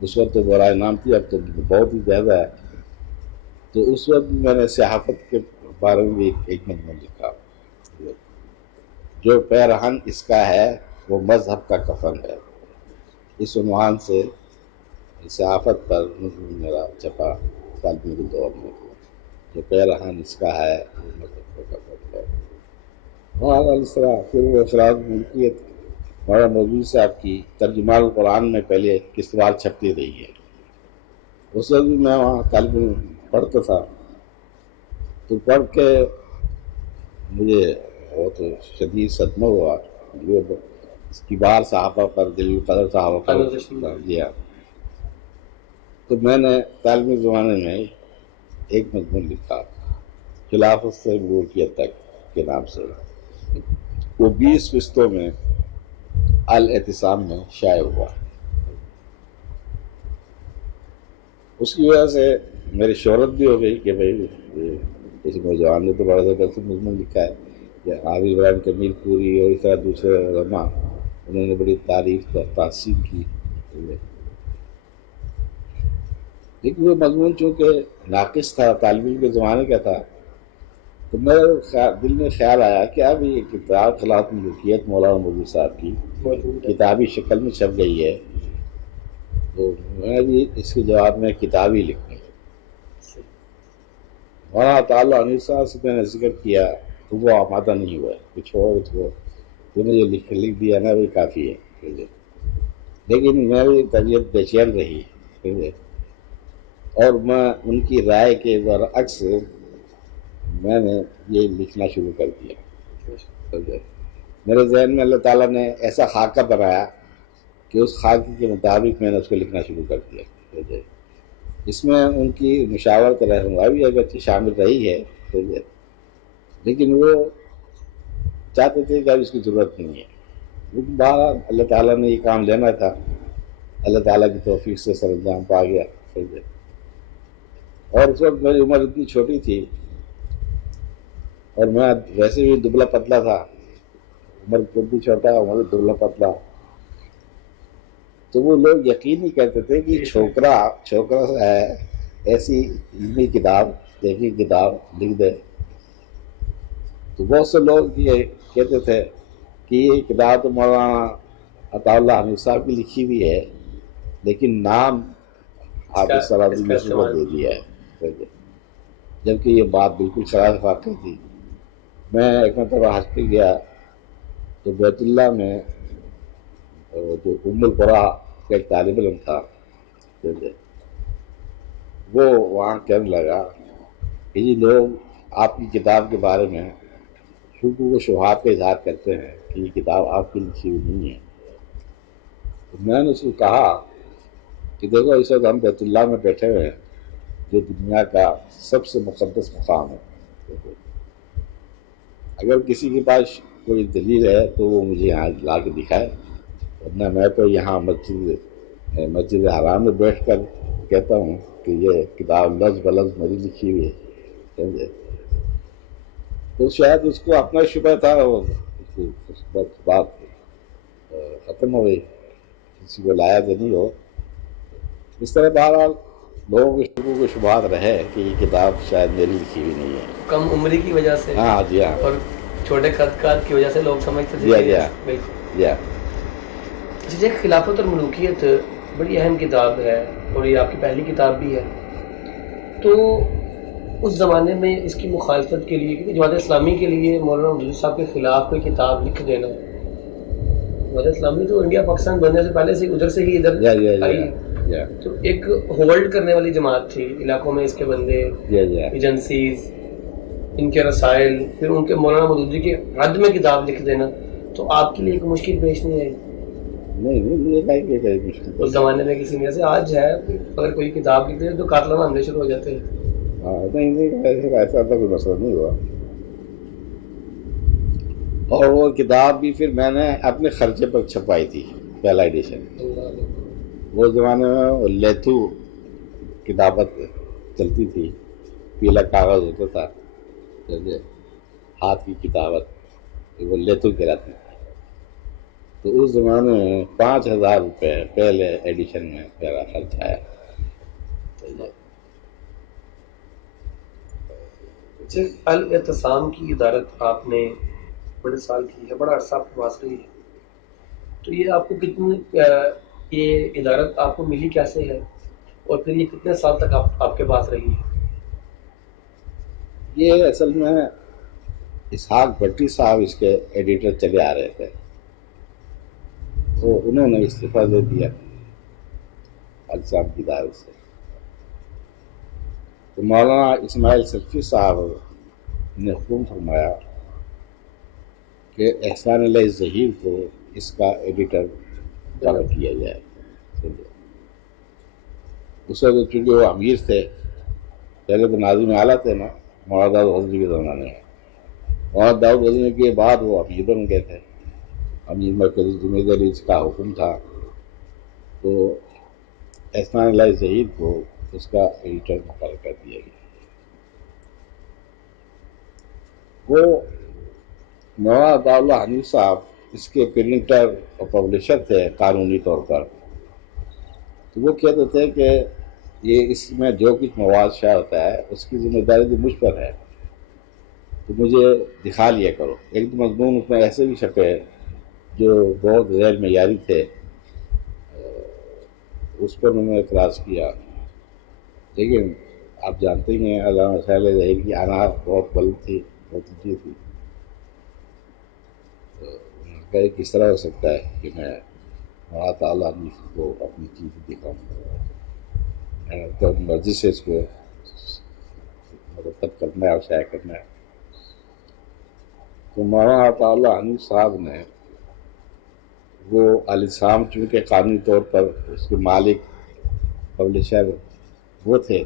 اس وقت تو برائے نام تھی، اب تو بہت ہی زیادہ ہے. تو اس وقت میں نے صحافت کے بارے میں بھی ایک مضمون لکھا، جو پیرہن اس کا ہے وہ مذہب کا کفن ہے. اس عنوان سے صحافت پر مضمون میرا چھپا طالب علم کے دور میں، جو پیرہن اس کا ہے وہ مذہب کا کفن ہے. اور اس طرح پھر وہ افراد ملکیت مولانا مودودی صاحب کی ترجمہ القرآن میں پہلے قسطوار چھپتی رہی ہے. اس وقت بھی میں وہاں طالب علم پڑھتا تھا. تو پڑھ کے مجھے بہت شدید صدمہ ہوا. کبار صحابہ پر، جلیل القدر صحابہ پر دیا. تو میں نے طالب علم زمانے میں ایک مضمون لکھا خلافت سے ملوکیت تک کے نام سے. وہ 20 قسطوں میں الاعتصام میں شائع ہوا. اس کی وجہ سے میری شہرت بھی ہو گئی کہ بھائی اس نوجوان نے تو بڑا زبردست مضمون لکھا ہے. حافظ ابراہیم کمیل پوری اور اس طرح دوسرے علماء انہوں نے بڑی تعریف تحسین کی. لیکن وہ مضمون چونکہ ناقص تھا، طالب علم کے زمانے کا تھا، تو میرے دل میں خیال آیا کہ اب یہ کتاب خلافت ملوکیت مولانا مودودی صاحب کی کتابی شکل میں چھپ گئی ہے، تو میں بھی اس کے جواب میں کتاب ہی لکھوں. مولانا تعالیٰ عنی صاحب سے میں نے ذکر کیا تو وہ آمادہ نہیں ہوا کچھ اور تو نے جو لکھ دیا نا وہی کافی ہے. لیکن میری طبیعت بے چین رہی اور میں ان کی رائے کے برعکس میں نے یہ لکھنا شروع کر دیا. میرے ذہن میں اللہ تعالیٰ نے ایسا خاکہ بنایا کہ اس خاکے کے مطابق میں نے اس کو لکھنا شروع کر دیا. اس میں ان کی مشاورت رہنمائی اگرچہ شامل رہی ہے لیکن وہ چاہتے تھے کہ اب اس کی ضرورت نہیں ہے. لیکن بہرحال اللہ تعالیٰ نے یہ کام لینا تھا, اللہ تعالیٰ کی توفیق سے سر انجام پا گیا. اور اس وقت میری عمر اتنی چھوٹی تھی اور میں ویسے بھی دبلا پتلا تھا, عمر خود بھی چھوٹا عمر دبلا پتلا, تو وہ لوگ یقین نہیں کرتے تھے کہ چھوکرا ہے ایسی علمی کتاب دیکھی کتاب لکھ دے. تو بہت سے لوگ یہ کہتے تھے کہ یہ کتاب تو مولانا عطا اللہ حنیف صاحب کی لکھی ہوئی ہے لیکن نام حافظ صلاح الدین کو دے دیا ہے, جبکہ یہ بات بالکل خلاف واقع تھی. میں ایک مرتبہ حج پہ گیا تو بیت اللہ میں جو ام القرا کا ایک طالب علم تھا وہ وہاں کہنے لگا کہ یہ لوگ آپ کی کتاب کے بارے میں شکوک و شبہات کا اظہار کرتے ہیں کہ یہ کتاب آپ کی لکھی ہوئی نہیں ہے. تو میں نے اس کو کہا کہ دیکھو اس وقت ہم بیت اللہ میں بیٹھے ہوئے ہیں جو دنیا کا سب سے مقدس مقام ہے. اگر کسی کے پاس کوئی دلیل ہے تو وہ مجھے یہاں لا کے دکھائے, ورنہ میں تو یہاں مسجد حرام میں بیٹھ کر کہتا ہوں کہ یہ کتاب لفظ بلفظ میری لکھی ہوئی ہے. سمجھے؟ تو شاید اس کو اپنا شبہ تھا, بات ختم ہو گئی, کسی کو لایا تو نہیں ہو. اس طرح بہرحال لوگوں کے شکوک و شبہات رہے کہ یہ کتاب شاید میری لکھی ہوئی نہیں ہے. کم عمری کی وجہ سے, ہاں جی ہاں, اور چھوٹے خط کی وجہ سے لوگ سمجھتے تھے. جی ہاں. جی, خلافت اور ملوکیت بڑی اہم کتاب ہے اور یہ آپ کی پہلی کتاب بھی ہے. تو اس زمانے میں اس کی مخالفت کے لیے, کیونکہ جماعت اسلامی کے لیے مولانا مودودی صاحب کے خلاف کوئی کتاب لکھ دینا, جماعت اسلامی تو انڈیا پاکستان بننے سے پہلے سے ادھر سے ہی ادھر آئی, تو ایک ہولڈ کرنے والی جماعت تھی علاقوں میں, اس کے بندے, ایجنسیز, ان کے رسائل, پھر ان کے مولانا مودودی کے رد میں کتاب لکھ دینا, تو آپ کے لیے ایک مشکل پیش نہیں آئی؟ نہیں, اس زمانے میں کسی میں سے آج ہے اگر کوئی کتاب لکھ دے تو قاتلانہ حملے شروع ہو جاتے ہیں. نہیں, ایسا تو کوئی مسئلہ نہیں ہوا. اور وہ کتاب بھی پھر میں نے اپنے خرچے پر چھپائی تھی, پہلا ایڈیشن. وہ زمانے میں لیتھو کتابت چلتی تھی, پیلا کاغذ ہوتا تھا, ہاتھ کی کتابت, وہ لیتھو کہلاتی تھی. تو اس زمانے میں 5,000 روپے پہلے ایڈیشن میں میرا خرچ آیا. الاعتصام کی ادارت آپ نے بڑے سال کی ہے, بڑا عرصہ آپ کے پاس رہی ہے, تو یہ آپ کو کتنی, یہ ادارت آپ کو ملی کیسے ہے, اور پھر یہ کتنے سال تک آپ کے پاس رہی ہے؟ یہ اصل میں اسحاق بھٹی صاحب اس کے ایڈیٹر چلے آ رہے تھے, تو انہوں نے استعفیٰ دے دیا الاعتصام کی ادارت سے. تو مولانا اسماعیل سلفی صاحب نے حکم فرمایا کہ احسان علیہ ظہیر کو اس کا ایڈیٹر مقرر کیا جائے. اس وقت چونکہ وہ امیر تھے, پہلے تو ناظم اعلیٰ تھے نا مولانا داؤد غزنوی کے زمانے میں, مولانا داؤد غزنوی کے بعد وہ امیر بن گئے تھے. امیر مرکزی جمعیت علی کا حکم تھا, تو احسان علیہ ظہیر کو اس کا ایڈیٹر مقرر کر دیا گیا. وہ مولانا عطا اللہ حنیف صاحب اس کے پرنٹر اور پبلشر تھے قانونی طور پر. تو وہ کہتے تھے کہ یہ اس میں جو کچھ مواد شائع ہوتا ہے اس کی ذمہ داری تو مجھ پر ہے, تو مجھے دکھا لیا کرو. ایک دو مضمون اس میں ایسے بھی چھپے جو بہت غیر معیاری تھے, اس پر میں نے اعتراض کیا, لیکن آپ جانتے ہی ہیں علامہ صالح ظہیر کی انار بہت بلند تھی، بہت اونچی تھی. تو انہوں نے کہا کس طرح ہو سکتا ہے کہ میں اللہ تعالیٰ حنیف کو اپنی چیز دکھاؤں. میں نے تو مرضی سے اس کو مرتب کرنا ہے اور شائع کرنا ہے. تو مولانا تعالیٰ حنیف صاحب نے وہ الاسلام چونکہ قانونی طور پر اس کے مالک پبلشر وہ تھے،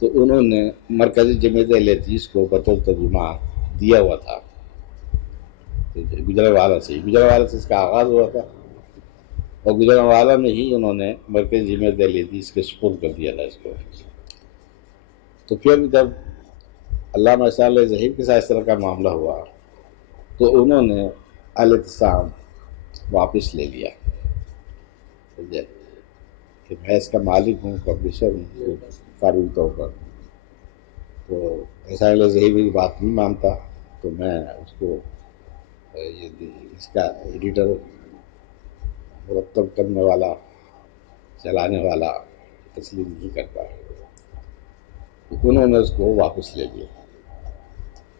تو انہوں نے مرکزی جمعیت اہل حدیث کو بطور ترجمہ دیا ہوا تھا. گجرانوالہ سے اس کا آغاز ہوا تھا، اور گجرانوالہ میں ہی انہوں نے مرکزی جمعیت اہل حدیث کے سپرد کر دیا تھا اس کو. تو پھر جب علامہ صالح ظہیر کے ساتھ اس طرح کا معاملہ ہوا تو انہوں نے الاعتصام واپس لے لیا کہ میں اس کا مالک ہوں، پبلشر ہوں قانونی طور پر. تو صالح ظہیر میری بات نہیں مانتا تو میں اس کو اس کا ایڈیٹر مرتب کرنے والا، چلانے والا تسلیم نہیں کرتا. انہوں نے اس کو واپس لے لیا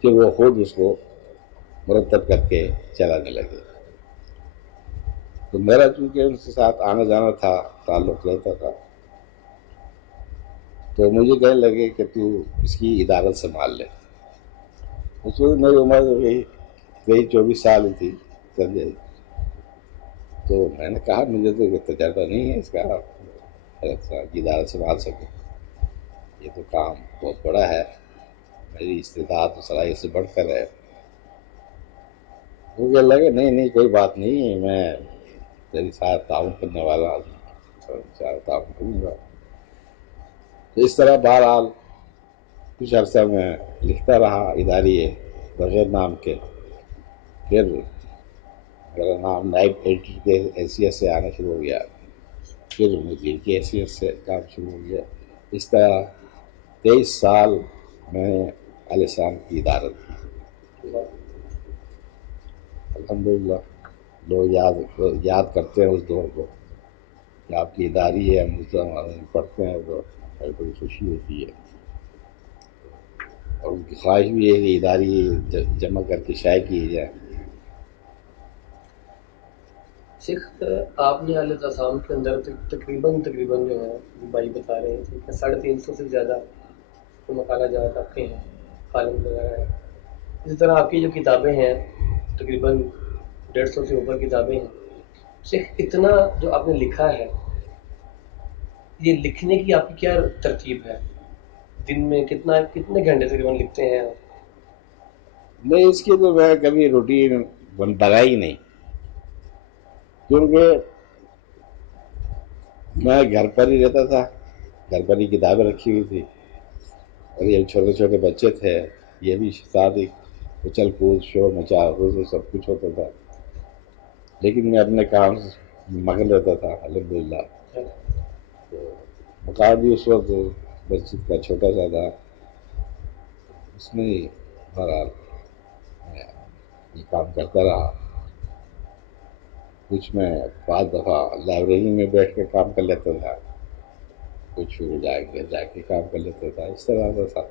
کہ وہ خود اس کو مرتب کر کے چلانے لگے. تو میرا چونکہ ان کے ساتھ آنا جانا تھا، تعلق رہتا تھا، تو مجھے کہنے لگے کہ تو اس کی ادارت سنبھال لے. اس وقت میری عمر 23-24 سال ہی تھی سمجھے. تو میں نے کہا مجھے تو تجربہ نہیں ہے اس کا ادارت سنبھال سکوں، یہ تو کام بہت بڑا ہے، میری استطاعت و صلاحیت سے بڑھ کر ہے. وہ کہنے لگے نہیں کوئی بات نہیں، میں تیری ساتھ تعاون کرنے والا تعاون کروں گا. تو اس طرح بہرحال کچھ عرصہ میں لکھتا رہا اداریے بغیر نام کے. پھر میرا نام نائب ایڈیٹر کے حیثیت سے آنا شروع ہو گیا، پھر مدیر کی حیثیت سے کام شروع ہو گیا. اس طرح 23 سال میں نے الاسلام کی ادارت کی. الحمدللہ لوگ یاد کرتے ہیں اس دور کو کہ آپ کی اداری ہے، ہم پڑھتے ہیں تو بڑی خوشی ہوتی ہے. اور ان کی خواہش بھی ہے کہ اداری جمع کر کے شائع کی جائے. شیخ آپ نے الاعتصام کے اندر تقریباً جو ہے بھائی بتا رہے تھے کہ 350 سے زیادہ مقالہ جات آپ کے ہیں، کالم وغیرہ ہیں. اسی طرح آپ کی جو کتابیں ہیں تقریباً 150 سے اوپر کتابیں ہیں. شیخ اتنا جو آپ نے لکھا ہے، یہ لکھنے کی آپ کی کیا ترتیب ہے؟ دن میں کتنے گھنٹے تقریباً لکھتے ہیں آپ؟ نہیں، اس کی تو میں کبھی روٹین بنائی نہیں، کیونکہ میں گھر پر ہی رہتا تھا، گھر پر ہی کتابیں رکھی ہوئی تھی، اور یہ چھوٹے چھوٹے بچے تھے، یہ بھی ساتھ ہی اچھل کود شور مچا حضور سب کچھ ہوتا تھا. لیکن میں اپنے کام مگن رہتا تھا الحمدللہ. تو مقام بھی اس وقت مسجد کا چھوٹا سا تھا، اس میں ہی بہرحال میں یہ کام کرتا رہا. کچھ میں بعض دفعہ لائبریری میں بیٹھ کے کام کر لیتا تھا، کچھ جا کے کام کر لیتا تھا. اس طرح کا تھا،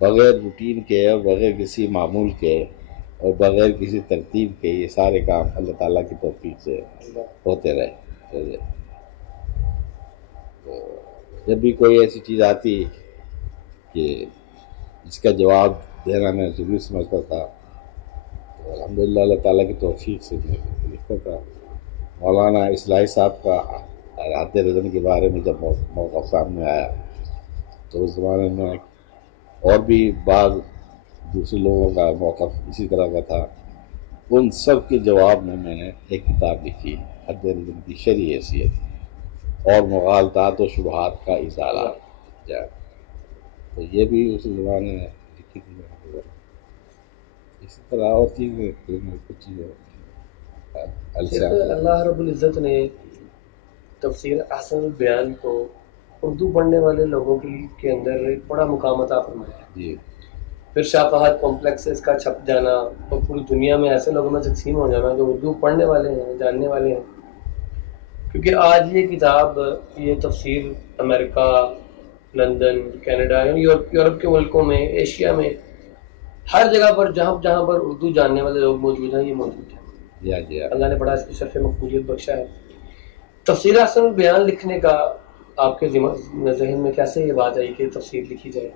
بغیر روٹین کے اور بغیر کسی معمول کے اور بغیر کسی ترتیب کے یہ سارے کام اللہ تعالیٰ کی توفیق سے ہوتے رہے. تو جب بھی کوئی ایسی چیز آتی کہ اس کا جواب دینا میں ضروری سمجھتا تھا تو الحمدللہ اللہ تعالیٰ کی توفیق سے میں لکھتا تھا. مولانا اصلاحی صاحب کا حد رضن کے بارے میں جب موقف سامنے آیا تو اس زمانے میں اور بھی بعض دوسرے لوگوں کا موقف اسی طرح کا تھا. ان سب کے جواب میں نے ایک کتاب لکھی، حد رضن کی شرعی حیثیت اور مغالطات و شبہات کا ازالہ. تو یہ بھی اس زمانے میں لکھی تھی. اسی طرح اور چیزیں کچھ چیزیں. اللہ رب العزت نے تفسیر احسن البیان کو اردو پڑھنے والے لوگوں کے اندر ایک بڑا مقام عطا فرمایا. جی. پھر شاہ فہد کمپلیکس سے اس کا چھپ جانا اور پوری دنیا میں ایسے لوگوں میں تقسیم ہو جانا جو اردو پڑھنے والے ہیں، جاننے والے ہیں. کیونکہ آج یہ کتاب، یہ تفسیر امریکہ، لندن، کینیڈا، یعنی یورپ کے ملکوں میں، ایشیا میں، ہر جگہ پر جہاں پر اردو جاننے والے لوگ موجود ہیں، یہ موجود ہے. جی اللہ نے بڑا اس کی شرف مقبولیت بخشا ہے. تفسیر احسن البیان لکھنے کا آپ کے ذہن میں کیسے یہ بات آئی کہ تفسیر لکھی جائے؟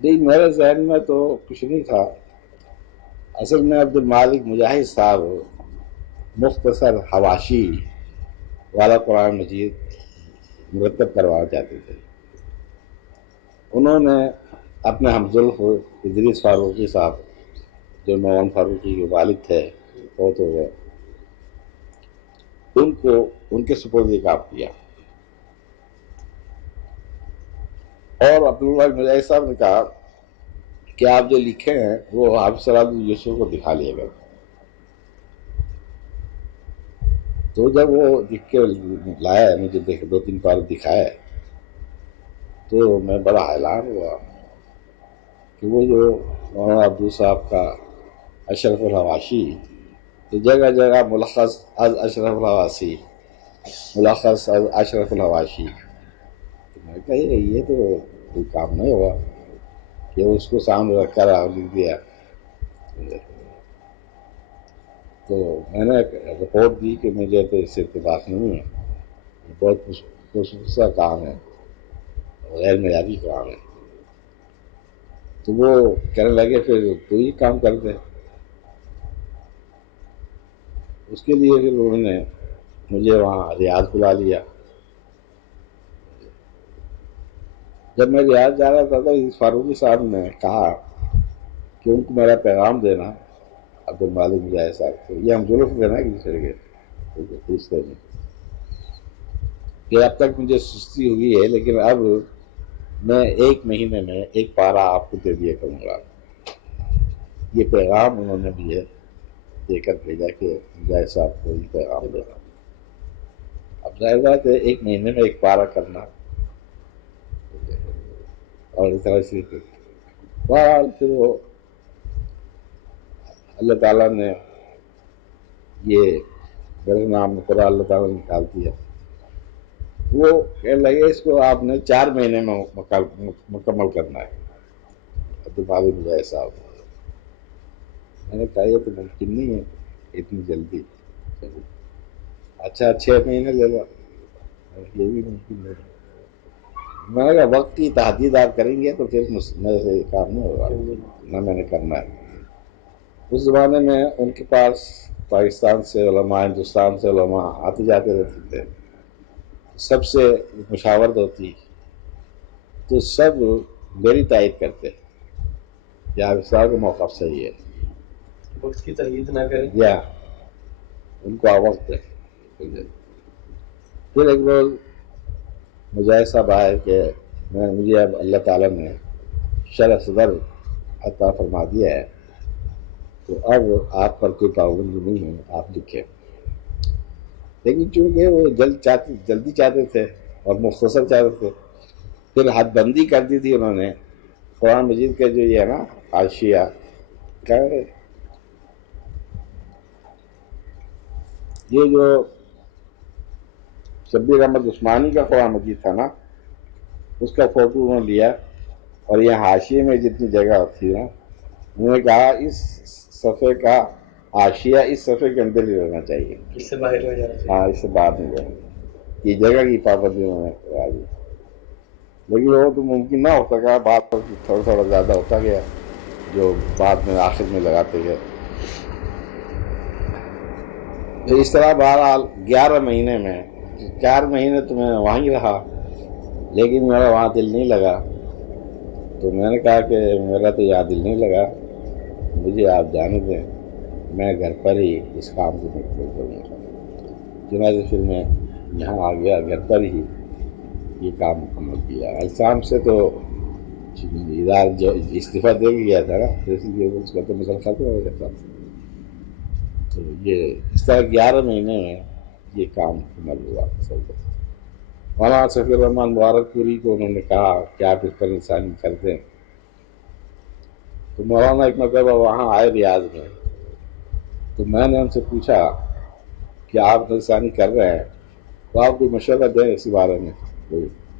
نہیں، میرے ذہن میں تو کچھ نہیں تھا. اصل میں عبد المالک مجاہد صاحب مختصر حواشی والا قرآن مجید مرتب کروانا چاہتے تھے. انہوں نے اپنے ہمزلف ادریس فاروقی صاحب جو نعمان فاروقی کے والد تھے، فوت ہو گئے، ان کو ان کے سپرد یہ کام کیا. اور عبداللہ مجاہد صاحب نے کہا کہ آپ جو لکھے ہیں وہ حافظ صلاح یوسف کو دکھا لیے گا. تو جب وہ لکھ کے لایا، مجھے 2-3 بار دکھایا، تو میں بڑا حیران ہوا کہ وہ جو مولانا عبدال صاحب کا اشرف الحواشی، تو جگہ جگہ ملخص از اشرف الحواسی، ملخص از اشرف الحواشی. تو میں کہا یہ تو کوئی کام نہیں ہوا کہ اس کو سامنے رکھ کر لکھ دیا. تو میں نے رپورٹ دی کہ مجھے تو اس سے اتفاق نہیں ہے، بہت خصوصا کام ہے، غیر معیاری کام ہے. تو وہ کہنے لگے پھر تو ہی کام کر دے. اس کے لیے پھر انہوں نے مجھے وہاں ریاض بلا لیا. جب میں ریاض جا رہا تھا تو فاروقی صاحب نے کہا کہ ان کو میرا پیغام دینا عبد المالک مجاہد صاحب کو، یہ ہم ضرور دینا کہ دوسرے کے پوچھتے ہیں کہ اب تک مجھے سستی ہوئی ہے، لیکن اب میں 1 مہینے میں 1 پارہ آپ کو دے دیا کروں گا. یہ پیغام انہوں نے مجھے دے کر بھیجا کہ مجاہد صاحب کو یہ پیغام دینا. اب ظاہر بات ہے 1 مہینے میں 1 پارہ کرنا، اور اس طرح سے پھر وہ اللہ تعالیٰ نے یہ میرے نام قرآن اللہ تعالیٰ نے نکال دیا. وہ کہنے لگے اس کو آپ نے 4 مہینے میں مکمل کرنا ہے عبد المالک مجاہد صاحب. میں نے کہا یہ تو ممکن نہیں ہے اتنی جلدی. اچھا 6 مہینے لے لو، یہ بھی ممکن نہیں. میں نے کہا وقت کی تحدید آپ کریں گے تو پھر میرے سے یہ کام نہیں ہوگا، نہ میں نے کرنا ہے. اس زمانے میں ان کے پاس پاکستان سے علماء، ہندوستان سے علماء آتے جاتے رہتے تھے، سب سے مشاورت ہوتی، تو سب میری تائید کرتے کہ آپ اس طرح کا موقف صحیح ہے، وقت کی تحدید نہ کریں یا ان کو وقت ہے. پھر ایک روز مجاہد صاحب آئے کہ مجھے اب اللہ تعالیٰ نے شرح صدر عطا فرما دیا ہے، تو اب آپ پر کوئی پابندی نہیں ہے، آپ لکھیں. لیکن چونکہ وہ جلدی چاہتے تھے اور مختصر چاہتے تھے، پھر حد بندی کر دی تھی انہوں نے قرآن مجید کا جو یہ ہے نا حاشیہ، یہ جو شبیر احمد عثمانی کا قرآن مجید تھا نا، اس کا فوٹو انہوں نے لیا، اور یہ حاشیے میں جتنی جگہ تھی نا، انہوں نے کہا اس صفحے کا حاشیہ اس صفحے کے اندر ہی رہنا چاہیے، اس سے باہر ہو جانا چاہیے. ہاں اس سے باہر نہیں جانا. یہ جگہ کی پابندی انہوں نے کرا دی. لیکن وہ تو ممکن نہ ہو سکا، بات تھوڑا زیادہ ہوتا گیا، جو بعد میں آخر میں لگاتے گئے. تو اس طرح بہرحال 11 مہینے میں 4 مہینے تو میں وہاں ہی رہا، لیکن میرا وہاں دل نہیں لگا. تو میں نے کہا کہ میرا تو یہاں دل نہیں لگا، مجھے آپ جانے دیں، میں گھر پر ہی اس کام کو مکمل کروں گا. چنانچہ پھر میں یہاں آ گیا، گھر پر ہی یہ کام مکمل کیا. السام سے تو ادارہ جو استعفیٰ دے کے گیا تھا نا، اس لیے اس کا تو مسئلہ ختم ہو گیا تھا. تو یہ اس طرح 11 مہینے میں یہ کام مکمل ہوا. مولانا صفی الرحمن مبارک پوری کو انہوں نے کہا کہ آپ اس پر نشانی کر دیں. تو مولانا ایک مرتبہ وہاں آئے ریاض میں، تو میں نے ان سے پوچھا کہ آپ نشانی کر رہے ہیں تو آپ کوئی مشورہ دیں اسی بارے میں.